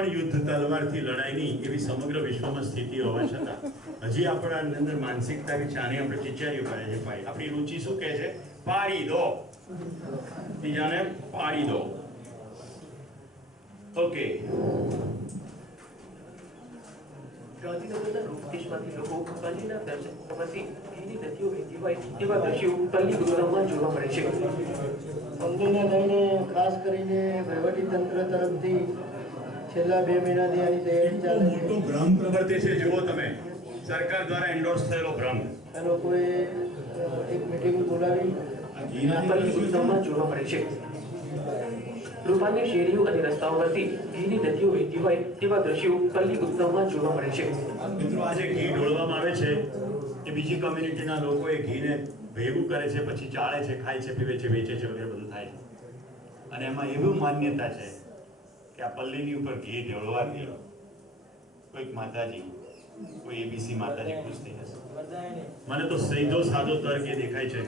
પણ યુદ્ધ તલવારથી લડાય નહીં એવી સમગ્ર વિશ્વમાં સ્થિતિ હોવા છતાં હજી આપણા અંદર માનસિકતા કે ચાને આપણે ચિચારીઓ કરે છે ભાઈ આપણી રુચિ શું કહે છે પાડી દો બીજાને પાડી દો ઓકે ગાંધીનગરના રોગદેશમાંથી લોકો પલ્લીના દર્શન કરવાથી ઘીની નદીઓ વહેતી હોય તેવા દ્રશ્યો પલ્લી ગુરુગ્રામમાં જોવા મળે છે. પલ્લીને લઈને ખાસ કરીને વહીવટીતંત્ર તરફથી છેલ્લા 2 મહિનાથી આની તૈયારી ચાલે છે. મોટો ભ્રમ પ્રવર્તે છે જુઓ તમે સરકાર દ્વારા એન્ડોર્સ થયેલો ભ્રમ આ લોકોએ એક મિટિંગ બોલાવી આ ઘીના પલ્લી ગુરુગ્રામમાં જોવા મળે છે. રૂપાની શેરીઓ અને રસ્તાઓ પરથી ઘીની નદીઓ વહેતી હોય તેવા દ્રશ્યો પલ્લી ગુરુગ્રામમાં જોવા મળે છે. મિત્રો આજે ઘી ઢોળવામાં આવે છે એ બીજી કમ્યુનિટીના લોકો એ ઘીને ભેગું કરે છે પછી ચાળે છે ખાય છે પીવે છે વેચે છે વગેરે બધું થાય છે અને એમાં એવું માન્યતા છે કે આ પલ્લીની ઉપર ઘી ઢોળવાથી કોઈક માતાજી કોઈ એબીસી માતાજી ખુશ થઈ જશે. મને તો સીધો સાદો તર્ક એ દેખાય છે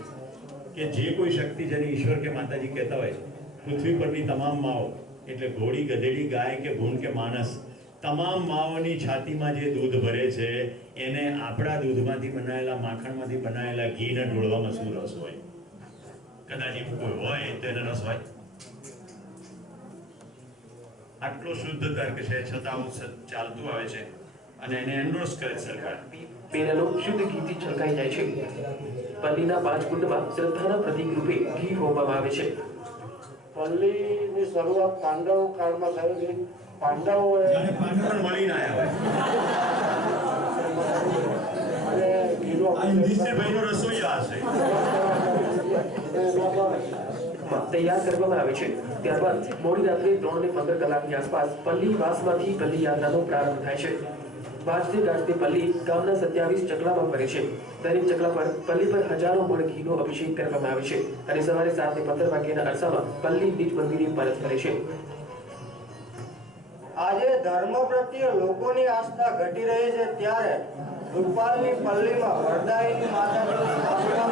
કે જે કોઈ શક્તિ જેને ઈશ્વર કે માતાજી કહેતા હોય પૃથ્વી પરની તમામ માઓ એટલે ઘોડી ગધેડી ગાય કે ભૂંડ કે માણસ તમામ માઓની છાતીમાં જે દૂધ ભરે છે એને આપણા દૂધમાંથી બનાવેલા માખણમાંથી બનાવેલા ઘીને ઢોળવામાં શું રસ હોય? કદાચ એવું કોઈ હોય તો એને રસ હોય. આટલો શુદ્ધ તર્ક છે છતાં આવું ચાલતું આવે છે અને એને એન્ડોર્સ કરે સરકાર. પેનલો શુદ્ધ ઘીથી છલકાઈ જાય છે. પલ્લીના 5 કુંડમાં શ્રદ્ધાના પ્રતીક રૂપે ઘી હોવામાં આવે છે. પલ્લીની શરૂઆત પાંડવ કાળમાં થયેલી. પાંડવોએ જાણે પાંડવ પણ મળીને આવ્યા અને ઘીનો આ હિન્દી હોય ભાઈનો રસોઈયા હશે. તૈયાર કરવામાં આવે છે. ત્યારબાદ મોડી રાત્રે 3 ને 15 કલાકની આસપાસ પલ્લી વાસમાંથી પલ્લી યાત્રાનો પ્રારંભ થાય છે. વાજતે ગાજતે પલ્લી ગામના 27 ચકલામાં ફરે છે. દરેક ચકલા પર પલ્લી પર હજારો મણ ઘીનો અભિષેક કરવામાં આવે છે અને સવારે 7 ને 15 વાગ્યાના અરસામાં પલ્લી નિજ મંદિરે પરત ફરે છે. આજે ધર્મ પ્રત્યે લોકોની આસ્થા ઘટી રહી છે ત્યારે રૂપાલની પલ્લીમાં વરદાયીની માતાજીની સ્થાપના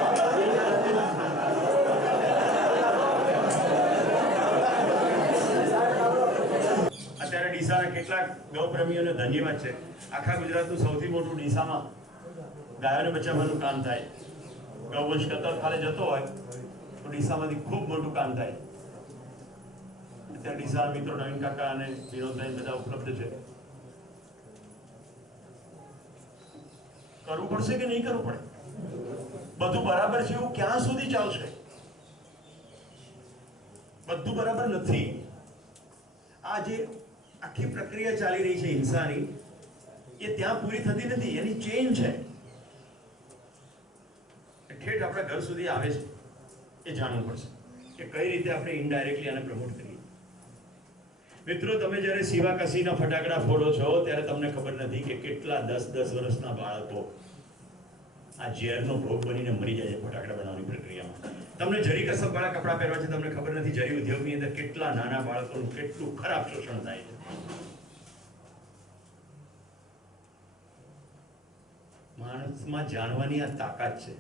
અત્યારે ડીસાના કેટલાક ગૌપ્રેમીઓને ધન્યવાદ છે. આખા ગુજરાતનું સૌથી મોટું ડીસામાં ગાયોને બચાવવાનું કામ થાય. ગૌવંશ કતર ખાલે જતો હોય તો ડીસામાંથી ખૂબ મોટું કામ થાય. અત્યારે ડીસાના મિત્રો નવીન કાકા અને વિનોદભાઈ બધા ઉપલબ્ધ છે. કરવું પડશે કે નહીં કરવું પડે? બધું બરાબર છે એવું ક્યાં સુધી ચાલશે? બધું બરાબર નથી. આ જે આખી પ્રક્રિયા ચાલી રહી છે હિંસાની એ ત્યાં પૂરી થતી નથી. એની ચેન છે ઠેઠ આપણા ઘર સુધી આવે છે. એ જાણવું પડશે કે કઈ રીતે આપણે ઇનડાયરેક્ટલી આને પ્રમોટ કરીએ. મિત્રો તમે જ્યારે શિવાકાશીના ફટાકડા ફોડો છો ત્યારે તમને ખબર નથી કે કેટલા 10-10 વર્ષના બાળકો આ ઝેરનો ભોગ બનીને મરી જાય છે ફટાકડા બનાવવાની પ્રક્રિયામાં. તમને જરી કસબ વાળા કપડા પહેરવા છે તમને ખબર નથી જરી ઉદ્યોગની અંદર કેટલા નાના બાળકોનું કેટલું ખરાબ શોષણ થાય છે. માણસમાં જાણવાની આ તાકાત છે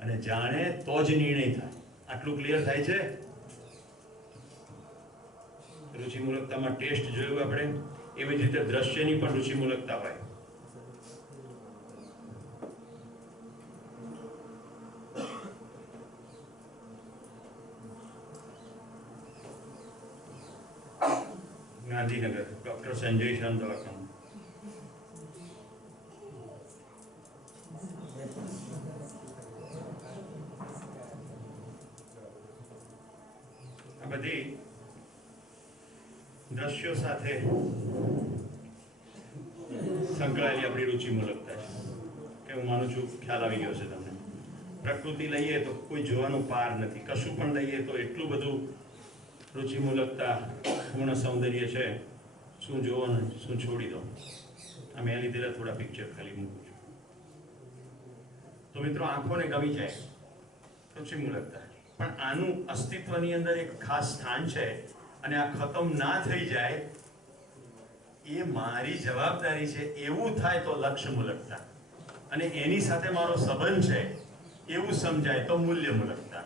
અને જાણે તો જ નિર્ણય થાય. આટલું ક્લિયર થાય છે. રુચિમૂલકતામાં ટેસ્ટ જોયું આપણે, એવી જ રીતે દ્રશ્યની પણ રુચિમૂલકતા હોય. ગાંધીનગર ડોક્ટર સંજય શાહ દવાખાનું. આ બધી દ્રશ્યો સાથે સંકળાયેલી આપણી રુચિમૂલકતા છે કે હું માનું છું ખ્યાલ આવી ગયો છે તમને. પ્રકૃતિ લઈએ તો કોઈ જોવાનો પાર નથી. કશું પણ લઈએ તો એટલું બધું રુચિમૂલકતા પૂર્ણ સૌંદર્ય છે. શું જોવો ને શું છોડી દો. આ મેં લીધેલા થોડા પિક્ચર ખાલી મૂકું છું. તો મિત્રો આંખોને ગમી જાય રુચિમૂલકતા, પણ આનું અસ્તિત્વની અંદર એક ખાસ સ્થાન છે અને આ ખતમ ના થઈ જાય એ મારી જવાબદારી છે. એવું થાય તો લક્ષ્યમૂલકતા અને એની સાથે મારો સંબંધ છે એવું સમજાય તો મૂલ્યમૂલકતા.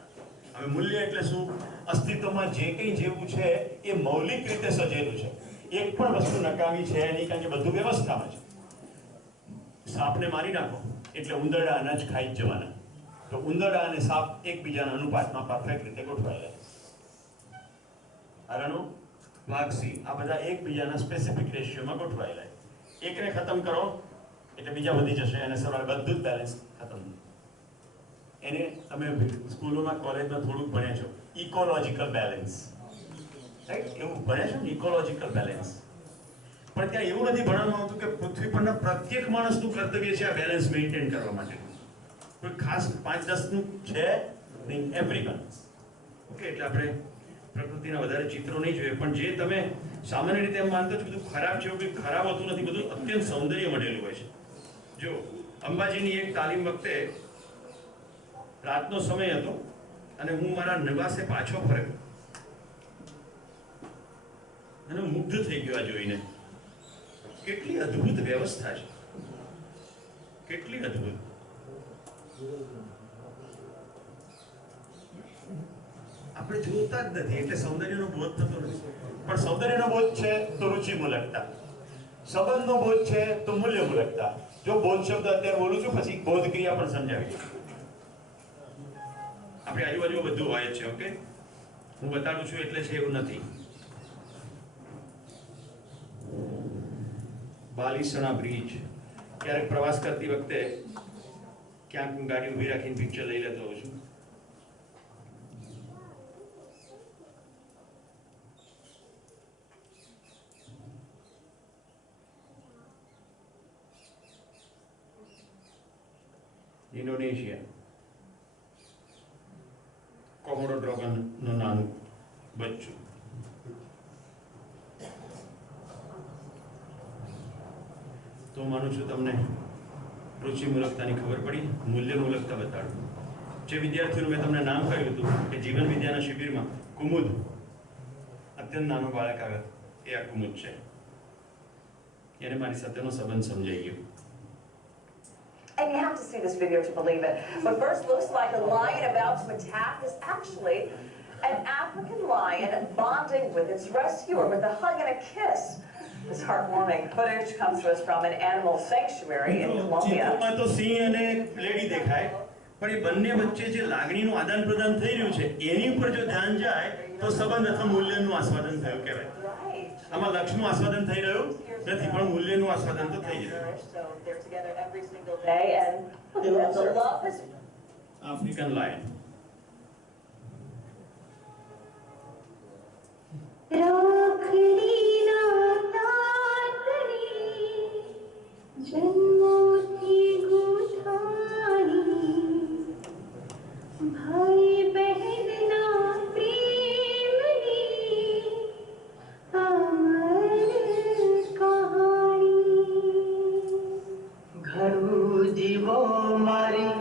હવે મૂલ્ય એટલે શું? અસ્તિત્વમાં જે કંઈ જેવું છે એ મૌલિક રીતે સજેલું છે. એક પણ વસ્તુ નકામી છે નહીં, કારણ કે બધું વ્યવસ્થામાં છે. સાપને મારી નાખો એટલે ઉંદરડા અનાજ ખાઈ જ જવાના. તો ઉંદરડા અને સાપ એકબીજાના અનુપાતમાં પરફેક્ટ રીતે ગોઠવાયેલા છે. હરણો, વાઘ, સિંહ આ બધા એકબીજાના સ્પેસિફિક રેશિયોમાં ગોઠવાયેલા છે. એકને ખતમ કરો એટલે બીજા વધી જશે અને સવારે બધું જ બેલેન્સ ખતમ. એને તમે સ્કૂલોમાં કોલેજમાં થોડુંક ભણ્યા છો, ઇકોલોજીકલ બેલેન્સ, રાઈટ? એવું ભણ્યા છો ને, ઇકોલોજીકલ બેલેન્સ. પણ ત્યાં એવું નથી ભણવામાં આવતું કે પૃથ્વી પરના પ્રત્યેક માણસનું કર્તવ્ય છે આ બેલેન્સ મેન્ટેન કરવા માટે. કોઈ ખાસ 5-10નું છે નહીં, એવરીવન. ઓકે, એટલે આપણે પ્રકૃતિના વધારે ચિત્રો નહીં જોઈએ, પણ જે તમે સામાન્ય રીતે એમ માનતો છો બધું ખરાબ છે, એવું કંઈ ખરાબ હોતું નથી, બધું અત્યંત સૌંદર્ય મળેલું હોય છે. જો અંબાજીની એક તાલીમ વખતે રાતનો સમય હતો અને હું મારા નિવાસે પાછો ફર્યો અને મુગ્ધ થઈ ગયો આ જોઈને. કેટલી અદ્ભુત વ્યવસ્થા છે, કેટલી અદ્ભુત. આપણે જોતા જ નથી એટલે સૌંદર્યનો બોધ થતો નથી. પણ સૌંદર્યનો બોધ છે તો રુચિ મૂલકતા, સંબંધનો બોધ છે તો મૂલ્ય મૂલકતા. જો બોધ શબ્દ અત્યારે બોલું છું પછી બોધ ક્રિયા પણ સમજાવી છું. આપણી આજુબાજુ બધું હોય છે. ઓકે, હું બતાડું છું એટલે છે એવું નથી. બાલીસણા બ્રિજ, ક્યારેક પ્રવાસ કરતી વખતે ક્યાંક હું ગાડી ઊભી રાખીને પિક્ચર લઈ લેતો હોઉં છું. ઇન્ડોનેશિયા, કોમોડો ડ્રેગનનું નાનું બચ્ચું. તો માનું છું તમને રુચિ મૂલકતાની ખબર પડી. મૂલ્ય મૂલકતા બતાડું. જે વિદ્યાર્થીઓનું મેં તમને નામ કહ્યું હતું કે જીવન વિદ્યાના શિબિરમાં કુમુદ, અત્યંત નાનું બાળક આવે એ આ કુમુદ છે. એને મારી સાથેનો સંબંધ સમજાઈ ગયો. And you have to see this video to believe it. What first looks like a lion about to attack is actually an African lion bonding with its rescuer with a hug and a kiss. This heartwarming footage comes to us from an animal sanctuary in Colombia. ચિત્રમાં તો સિંહ અને lady દેખાય, પણ એ બંને વચ્ચે જે લાગણીનું આદાન પ્રદાન થઈ રહ્યું છે એની ઉપર જો ધ્યાન જાય તો સંબંધ અથવા મૂલ્યનું આસ્વાદન થયું કહેવાય. આમાં લક્ષનું આસ્વાદન થઈ રહ્યું નથી, પણ મૂલ્યનું આસ્વાદન તો થઈ રહ્યું. So they're together every single day, and the love is African lion. રાખડી ના તાતરી જન્મોથી ગૂંથાણી ભાઈ બહેનના પ્રેમની અમર કહાણી. ઘરું જીવો મારી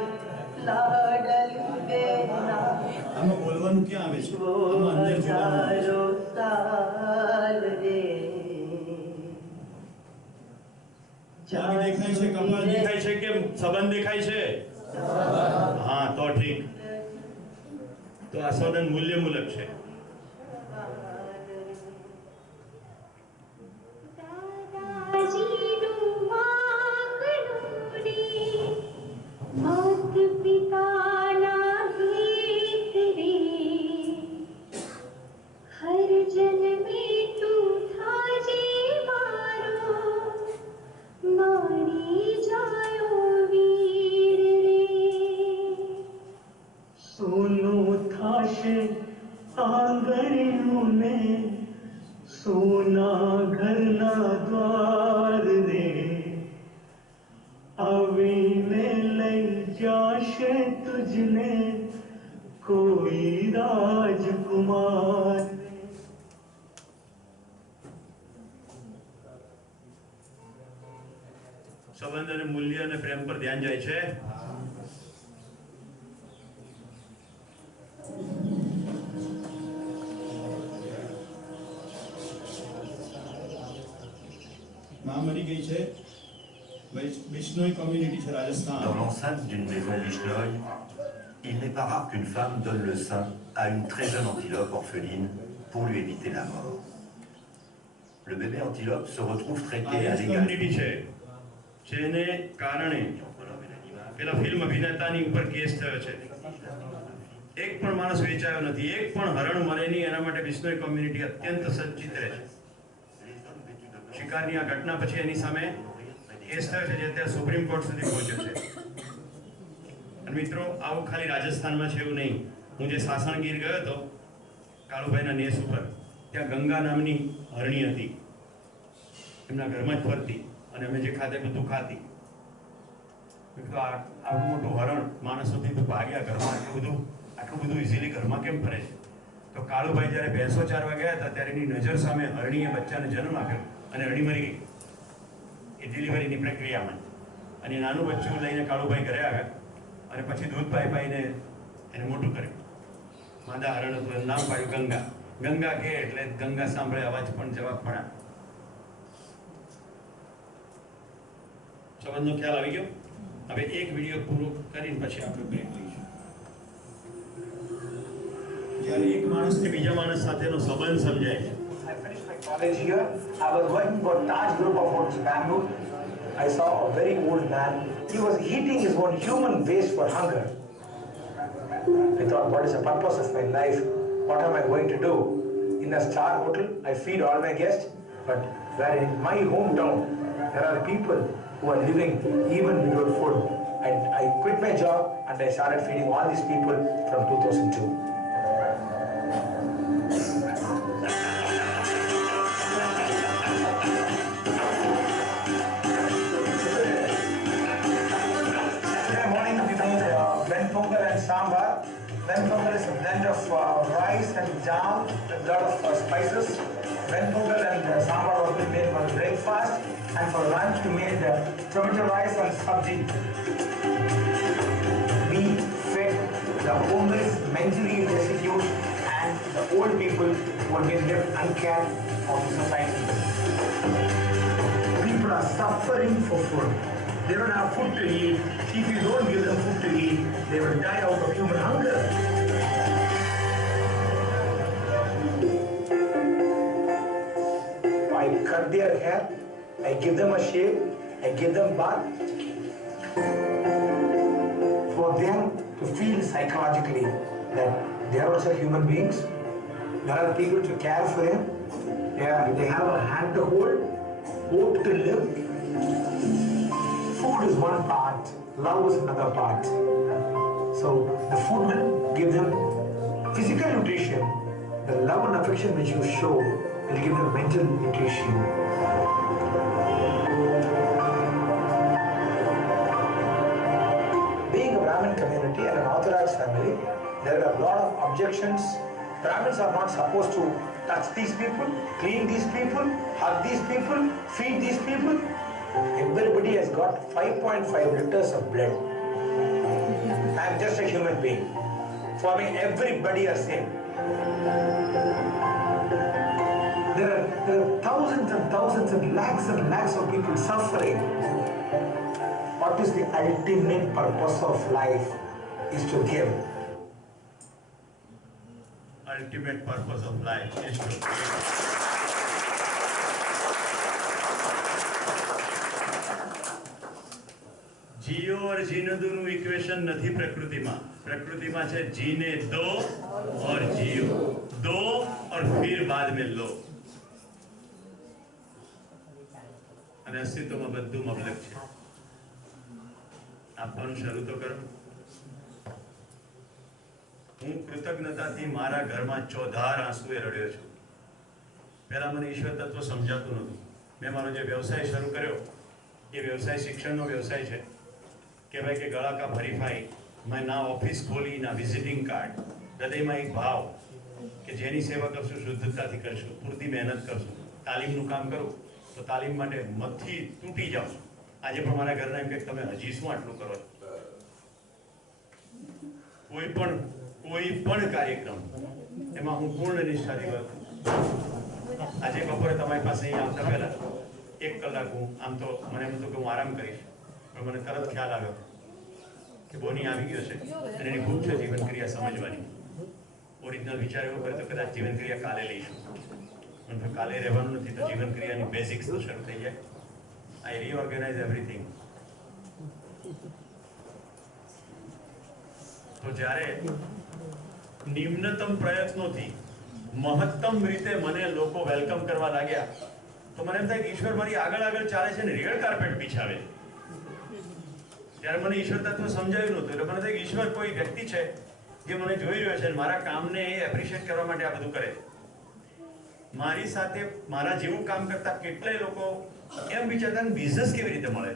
લાડલી બેના આમાં બોલવાનું ક્યાં આવે છે? આમાં અંદર જોવાનું આવે છે. સાલ રે ચાવી દેખાય છે, કપાળ દેખાય છે કે સંબંધ દેખાય છે? હા, તો ઠીક. તો આસ્વાદન મૂલ્ય મૂલક છે. દાદાજીનું વાંકનું રે માત પિતાના ગીત રે હર જન્મે તું થાજે મારો મારી જાયો વીર રે. સોનું થાશે આંગણિયું ને સોના ઘરના દ્વાર રે આવીને લઈ જાશે તુજને કોઈ રાજકુમાર. સંબંધ અને મૂલ્ય અને પ્રેમ પર ધ્યાન જાય છે. માં મરી ગઈ છે. બિશ્નોઈ કોમ્યુનિટી છે Rajasthan. Dans l'enceinte d'une maison Bishnoi, il n'est pas rare qu'une femme donne le sein à une très jeune antilope orpheline pour lui éviter la mort. le bébé antilope se retrouve traité à આદિવાસી l'égal. Community છે જેને કારણે પેલા film અભિનેતાની ઉપર case થયો છે. એક પણ માણસ વેચાયો નથી, એક પણ હરણ મરે નહીં, એના માટે બિશ્નોઈ કમ્યુનિટી અત્યંત સચેત રહે છે. શિકારની આ ઘટના પછી એની સામે કેસ થયો છે જે અત્યારે સુપ્રીમ કોર્ટ સુધી પહોંચ્યો છે. અને મિત્રો આવું ખાલી રાજસ્થાનમાં છે એવું નહીં. હું જે સાસણગીર ગયો હતો કાળુભાઈના નેસ ઉપર, ત્યાં ગંગા નામની હરણી હતી, એમના ઘરમાં જ ફરતી અને અમે જે ખાતે બધું ખાતી. મેં કીધું આવું મોટું હરણ માણસોથી તો ભાગ્યા ઘરમાં આટલું બધું ઇઝીલી ઘરમાં કેમ ફરે છે? તો કાળુભાઈ જ્યારે ભેંસો ચારવા ગયા હતા ત્યારે એની નજર સામે હરણીએ બચ્ચાને જન્મ આપ્યો અને હરણી મરી ગઈ એ ડિલિવરીની પ્રક્રિયામાં. અને નાનું બચ્ચું લઈને કાળુભાઈ ઘરે આવ્યા અને પછી દૂધ પાઈ પાઈને એને મોટું કર્યું. માદા હરણ હતું, એનું નામ પાડ્યું ગંગા. ગંગા કે એટલે ગંગા સાંભળે અવાજ પણ જવાબ પણ આપે. સંબંધનો ખ્યાલ આવી ગયો. હવે એક વિડીયો પૂરો કરીને પછી આપણે બ્રેક લઈશું. જ્યારે એક માણસને બીજા માણસ સાથેનો સંબંધ સમજાય છે. I finished my college here. I was working for Taj Group of Hotels, Bangalore. I saw a very old man. He was eating his own human waste for hunger. I thought, what is the purpose of my life? What am I going to do? In a star hotel, I feed all my guests, but where in my hometown, there are people who are living even without food. And I quit my job and I started feeding all these people from 2002. Sambar. Venpongal is a blend of rice and jam with a lot of spices. Venpongal and sambar was made for breakfast, and for lunch we made tomato rice and sabji. We fed the homeless, mentally destitute, and the old people who have been left uncared of the society. People are suffering for food. They don't have food to eat. If you don't give them food to eat, they will die out of human hunger. I cut their hair, I give them a shave, I give them bath. For them to feel psychologically that they are also human beings. There are people to care for them. They have a hand to hold, hope to live. Food is one part, love is another part. So the food will give them physical nutrition. The love and affection which you show will give them mental nutrition. Being a Brahmin community and an Orthodox family, there are a lot of objections. Brahmins are not supposed to touch these people, clean these people, hug these people, feed these people. Everybody has got 5.5 liters of blood. I am just a human being. For me, everybody are same. There are thousands and thousands and lakhs of people suffering. What is the ultimate purpose of life? Is to give. Ultimate purpose of life is to give. जियो और जीने दोनों equation नहीं प्रकृति में है जीने दो और जियो दो और फिर बाद में लो અને અસ્તિત્વમાં બધું મબલક છે. આપવાનું શરૂ તો કરો. હું કૃતજ્ઞતાથી મારા ઘરમાં ચોધાર આંસુએ રડ્યો છું. પહેલા મને ઈશ્વર તત્વ સમજાતું નહોતું. મેં મારો જે વ્યવસાય શરૂ કર્યો એ વ્યવસાય શિક્ષણનો વ્યવસાય છે. કહેવાય કે ગળા કા હરીફાઈ. મેં ના ઓફિસ ખોલી ના વિઝિટિંગ કાર્ડ. હૃદયમાં એક ભાવ કે જેની સેવા કરશું શુદ્ધતાથી કરશું, પૂરતી મહેનત કરશું, તાલીમનું કામ કરું તો તાલીમ માટે મતથી તૂટી જાઉં. આજે પણ મારા ઘરના એમ કે તમે હજી શું આટલું કરો છો? કોઈ પણ કાર્યક્રમ એમાં હું પૂર્ણ નિષ્ઠાથી કરું. આજે બપોરે તમારી પાસે અહીં આવતા પહેલા 1 કલાક હું આમ તો મને એમ હતું કે હું આરામ કરીશ, પણ મને તરત ખ્યાલ આવ્યો કે બોની આવી ગયો છે અને એની ભૂખ છે જીવનક્રિયા સમજવાની. ઓરિજિનલ વિચાર એવો કરે તો કદાચ જીવનક્રિયા કાલે લઈશું. અને જો કાલે રહેવાનું નથી તો જીવન ક્રિયાની બેઝિક્સ તો શરૂ થઈ જાય. આઈ રીઓર્ગેનાઇઝ એવરીથિંગ. તો જ્યારે નિમ્નતમ પ્રયત્નોથી મહત્તમ રીતે મને લોકો વેલકમ કરવા લાગ્યા તો મને એમ થાય કે ઈશ્વર મારી આગળ આગળ ચાલે છે ને રેડ કાર્પેટ બિછાવે. ત્યારે મને ઈશ્વર તત્વ સમજાયું નહોતું. એટલે મને થાય કે ઈશ્વર કોઈ વ્યક્તિ છે જે મને જોઈ રહ્યો છે અને મારા કામને એપ્રિશિએટ કરવા માટે આ બધું કરે. મારી સાથે મારા જેવું કામ કરતા કેટલાય લોકો એમ વિચારતા બિઝનેસ કેવી રીતે મળે.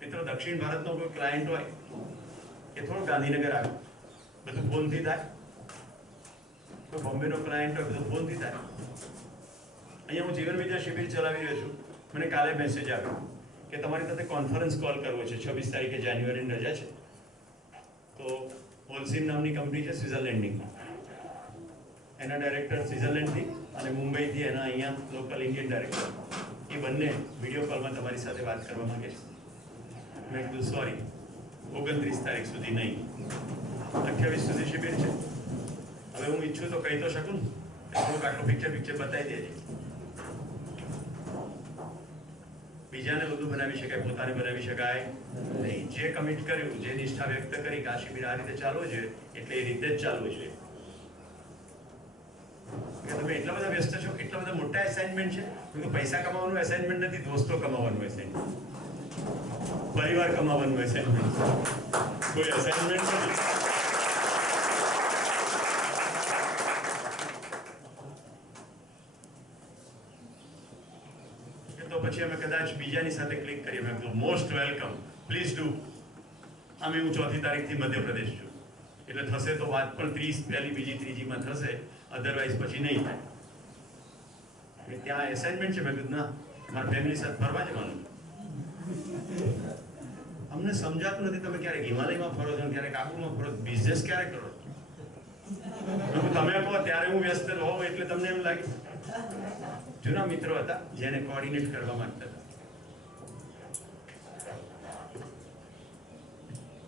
મિત્રો, દક્ષિણ ભારતનો કોઈ ક્લાયન્ટ હોય કે થોડું ગાંધીનગર આવે બધું ફોનથી થાય. કોઈ બોમ્બેનો ક્લાયન્ટ હોય બધું ફોનથી થાય. અહીંયા હું જીવન વિદ્યા શિબિર ચલાવી રહ્યો છું. મને કાલે મેસેજ આવ્યો કે તમારી સાથે કોન્ફરન્સ કોલ કરવો છે. 26 તારીખે જાન્યુઆરીની રજા છે. તો હોલસીમ નામની કંપની છે સ્વિટ્ઝરલેન્ડની. એના ડાયરેક્ટર સ્વિટ્ઝરલેન્ડથી અને મુંબઈથી એના અહીંયા લોકલ ઇન્ડિયન ડાયરેક્ટર એ બંને વિડીયો કોલમાં તમારી સાથે વાત કરવા માંગે છે. મેં કીધું સોરી, 29 તારીખ સુધી નહીં, 28 સુધી શિબિર છે. હવે હું ઈચ્છું તો કહી તો શકું ને, થોડુંક આટલું પિક્ચર બતાવી દેજે. બીજાને બધું બનાવી શકાય, પોતાને બનાવી શકાય નહીં. જે કમિટ કર્યું, જે નિષ્ઠા વ્યક્ત કરી કે આ શિબિર આ રીતે ચાલવું છે એટલે એ રીતે જ ચાલવું છે. કે તમે એટલા બધા વ્યસ્ત છો, એટલા બધા મોટા એસાઇનમેન્ટ છે. પૈસા કમાવાનું એસાઇનમેન્ટ નથી, દોસ્તો કમાવાનું એસાઇનમેન્ટ, પરિવાર કમાવાનું એસાઇનમેન્ટ, કોઈ એસાઇનમેન્ટ નથી. તો પછી અમે કદાચ બીજાની સાથે ક્લિક કરીએ. મેં કીધું મોસ્ટ વેલકમ, પ્લીઝ ડુ. અમે હું 4મી તારીખથી મધ્યપ્રદેશ છું, એટલે થશે તો વાત પણ 30 પહેલી બીજી ત્રીજીમાં થશે, અધરવાઇઝ પછી નહીં થાય. ત્યાં એસાઇનમેન્ટ છે. મેં કીધું ના, મારા ફેમિલી સાથે ફરવા જવાનું. અમને સમજાતું નથી તમે ક્યારેક હિમાલયમાં ફરો છો, ક્યારેક આબુમાં ફરો, બિઝનેસ ક્યારે કરો. તમે કહો ત્યારે હું વ્યસ્ત હોઉં એટલે તમને એમ લાગે. જૂના મિત્રો હતા જેને કોઓર્ડિનેટ કરવા માંગતા હતા.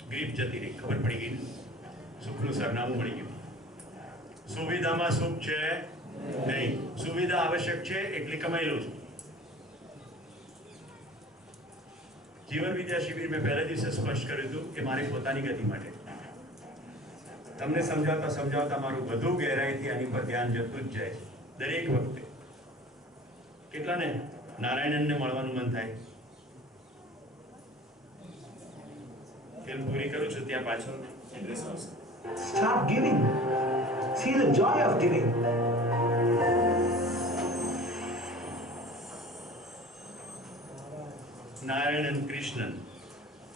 ગ્રીપ જતી રહી, ખબર પડી ગઈ, સુખનું સરનામું મળી ગયું. સુવિધામાં સુખ છે નહીં, સુવિધા આવશ્યક છે એટલી કમાઈ લઉં છું. જીવન વિદ્યા શિબિર મેં પહેલા દિવસે સ્પષ્ટ કર્યું હતું કે મારી પોતાની ગતિ માટે તમને સમજાવતા મારું વધુ ગહેરાઈથી આની પર ધ્યાન જતું જ જાય છે. દરેક વખતે કેટલાને નારાયણને મળવાનું મન થાય. ફિલ્મ પૂરી કરું છું ત્યાં પાછળ એડ્રેસ આવશે. Start giving. See the joy of giving. Narayan Krishnan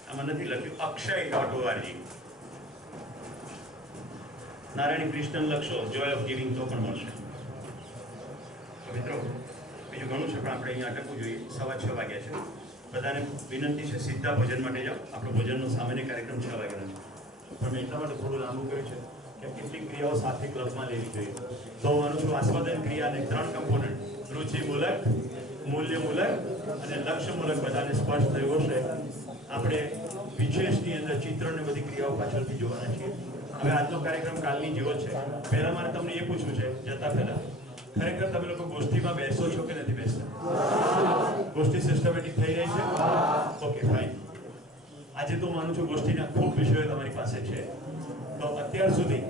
આમાં નથી લખ્યું, અક્ષય.org. નારાયણ કૃષ્ણન લખશો જોય ઓફ ગિવિંગ તો પણ મળશે. તો મિત્રો, બીજું ઘણું છે પણ આપણે અહીંયા અટકવું જોઈએ. 6:15 વાગ્યા છે. બધાને વિનંતી છે સીધા ભોજન માટે જાઓ. આપણો ભોજનનો સામાન્ય કાર્યક્રમ 6 વાગ્યાનો છે, પણ મેં એટલા માટે થોડું લાંબુ કર્યું છે કે કેટલીક ક્રિયાઓ સાથે ક્લબમાં લેવી જોઈએ. તો હું માનું છું આસ્વાદન ક્રિયાને 3 કમ્પોનન્ટ, રુચિ મૂલક, મૂલ્ય મૂલક અને લક્ષ્ય મૂલક બધાને સ્પષ્ટ થયું હશે. આપણે વિશેષની અંદર ચિત્રને બધી ક્રિયાઓ પાછળથી જોવાના છીએ. હવે આજનો કાર્યક્રમ કાલની જેવો છે. પહેલા મારે તમને એ પૂછવું છે જતા પહેલા, ખરેખર તમે લોકો ગોષ્ઠીમાં બેસો છો કે નથી બેસતા? ગોષ્ઠી સિસ્ટમેટિક થઈ રહી છે? Okay, fine. આજે તો માનું છું ગોષ્ઠીના ખૂબ વિષયો તમારી પાસે છે. તો અત્યાર સુધી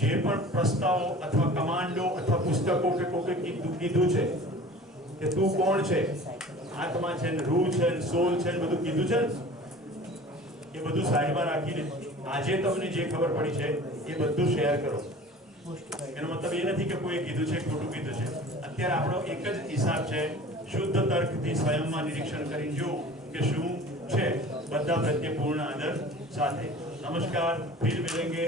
જે પણ પ્રસ્તાવો અથવા કમાન્ડો અથવા પુસ્તકો કે કોઈ કીધું છે કે તું કોણ છે, આત્મા છે ને રૂહ છે ને સોલ છે ને બધું કીધું છે, એ બધું સાઈડમાં રાખીને આજે તમને જે ખબર પડી છે એ બધું શેર કરો. એનો મતલબ એ નથી કે કોઈ કીધું છે ખોટું કીધું છે. અત્યારે આપણો એક જ હિસાબ છે, શુદ્ધ તર્કથી સ્વયંમાં નિરીક્ષણ કરીને જો કે શું છે, બધા પ્રત્યે પૂર્ણ આદર સાથે. નમસ્કાર, ફિર મિલેંગે.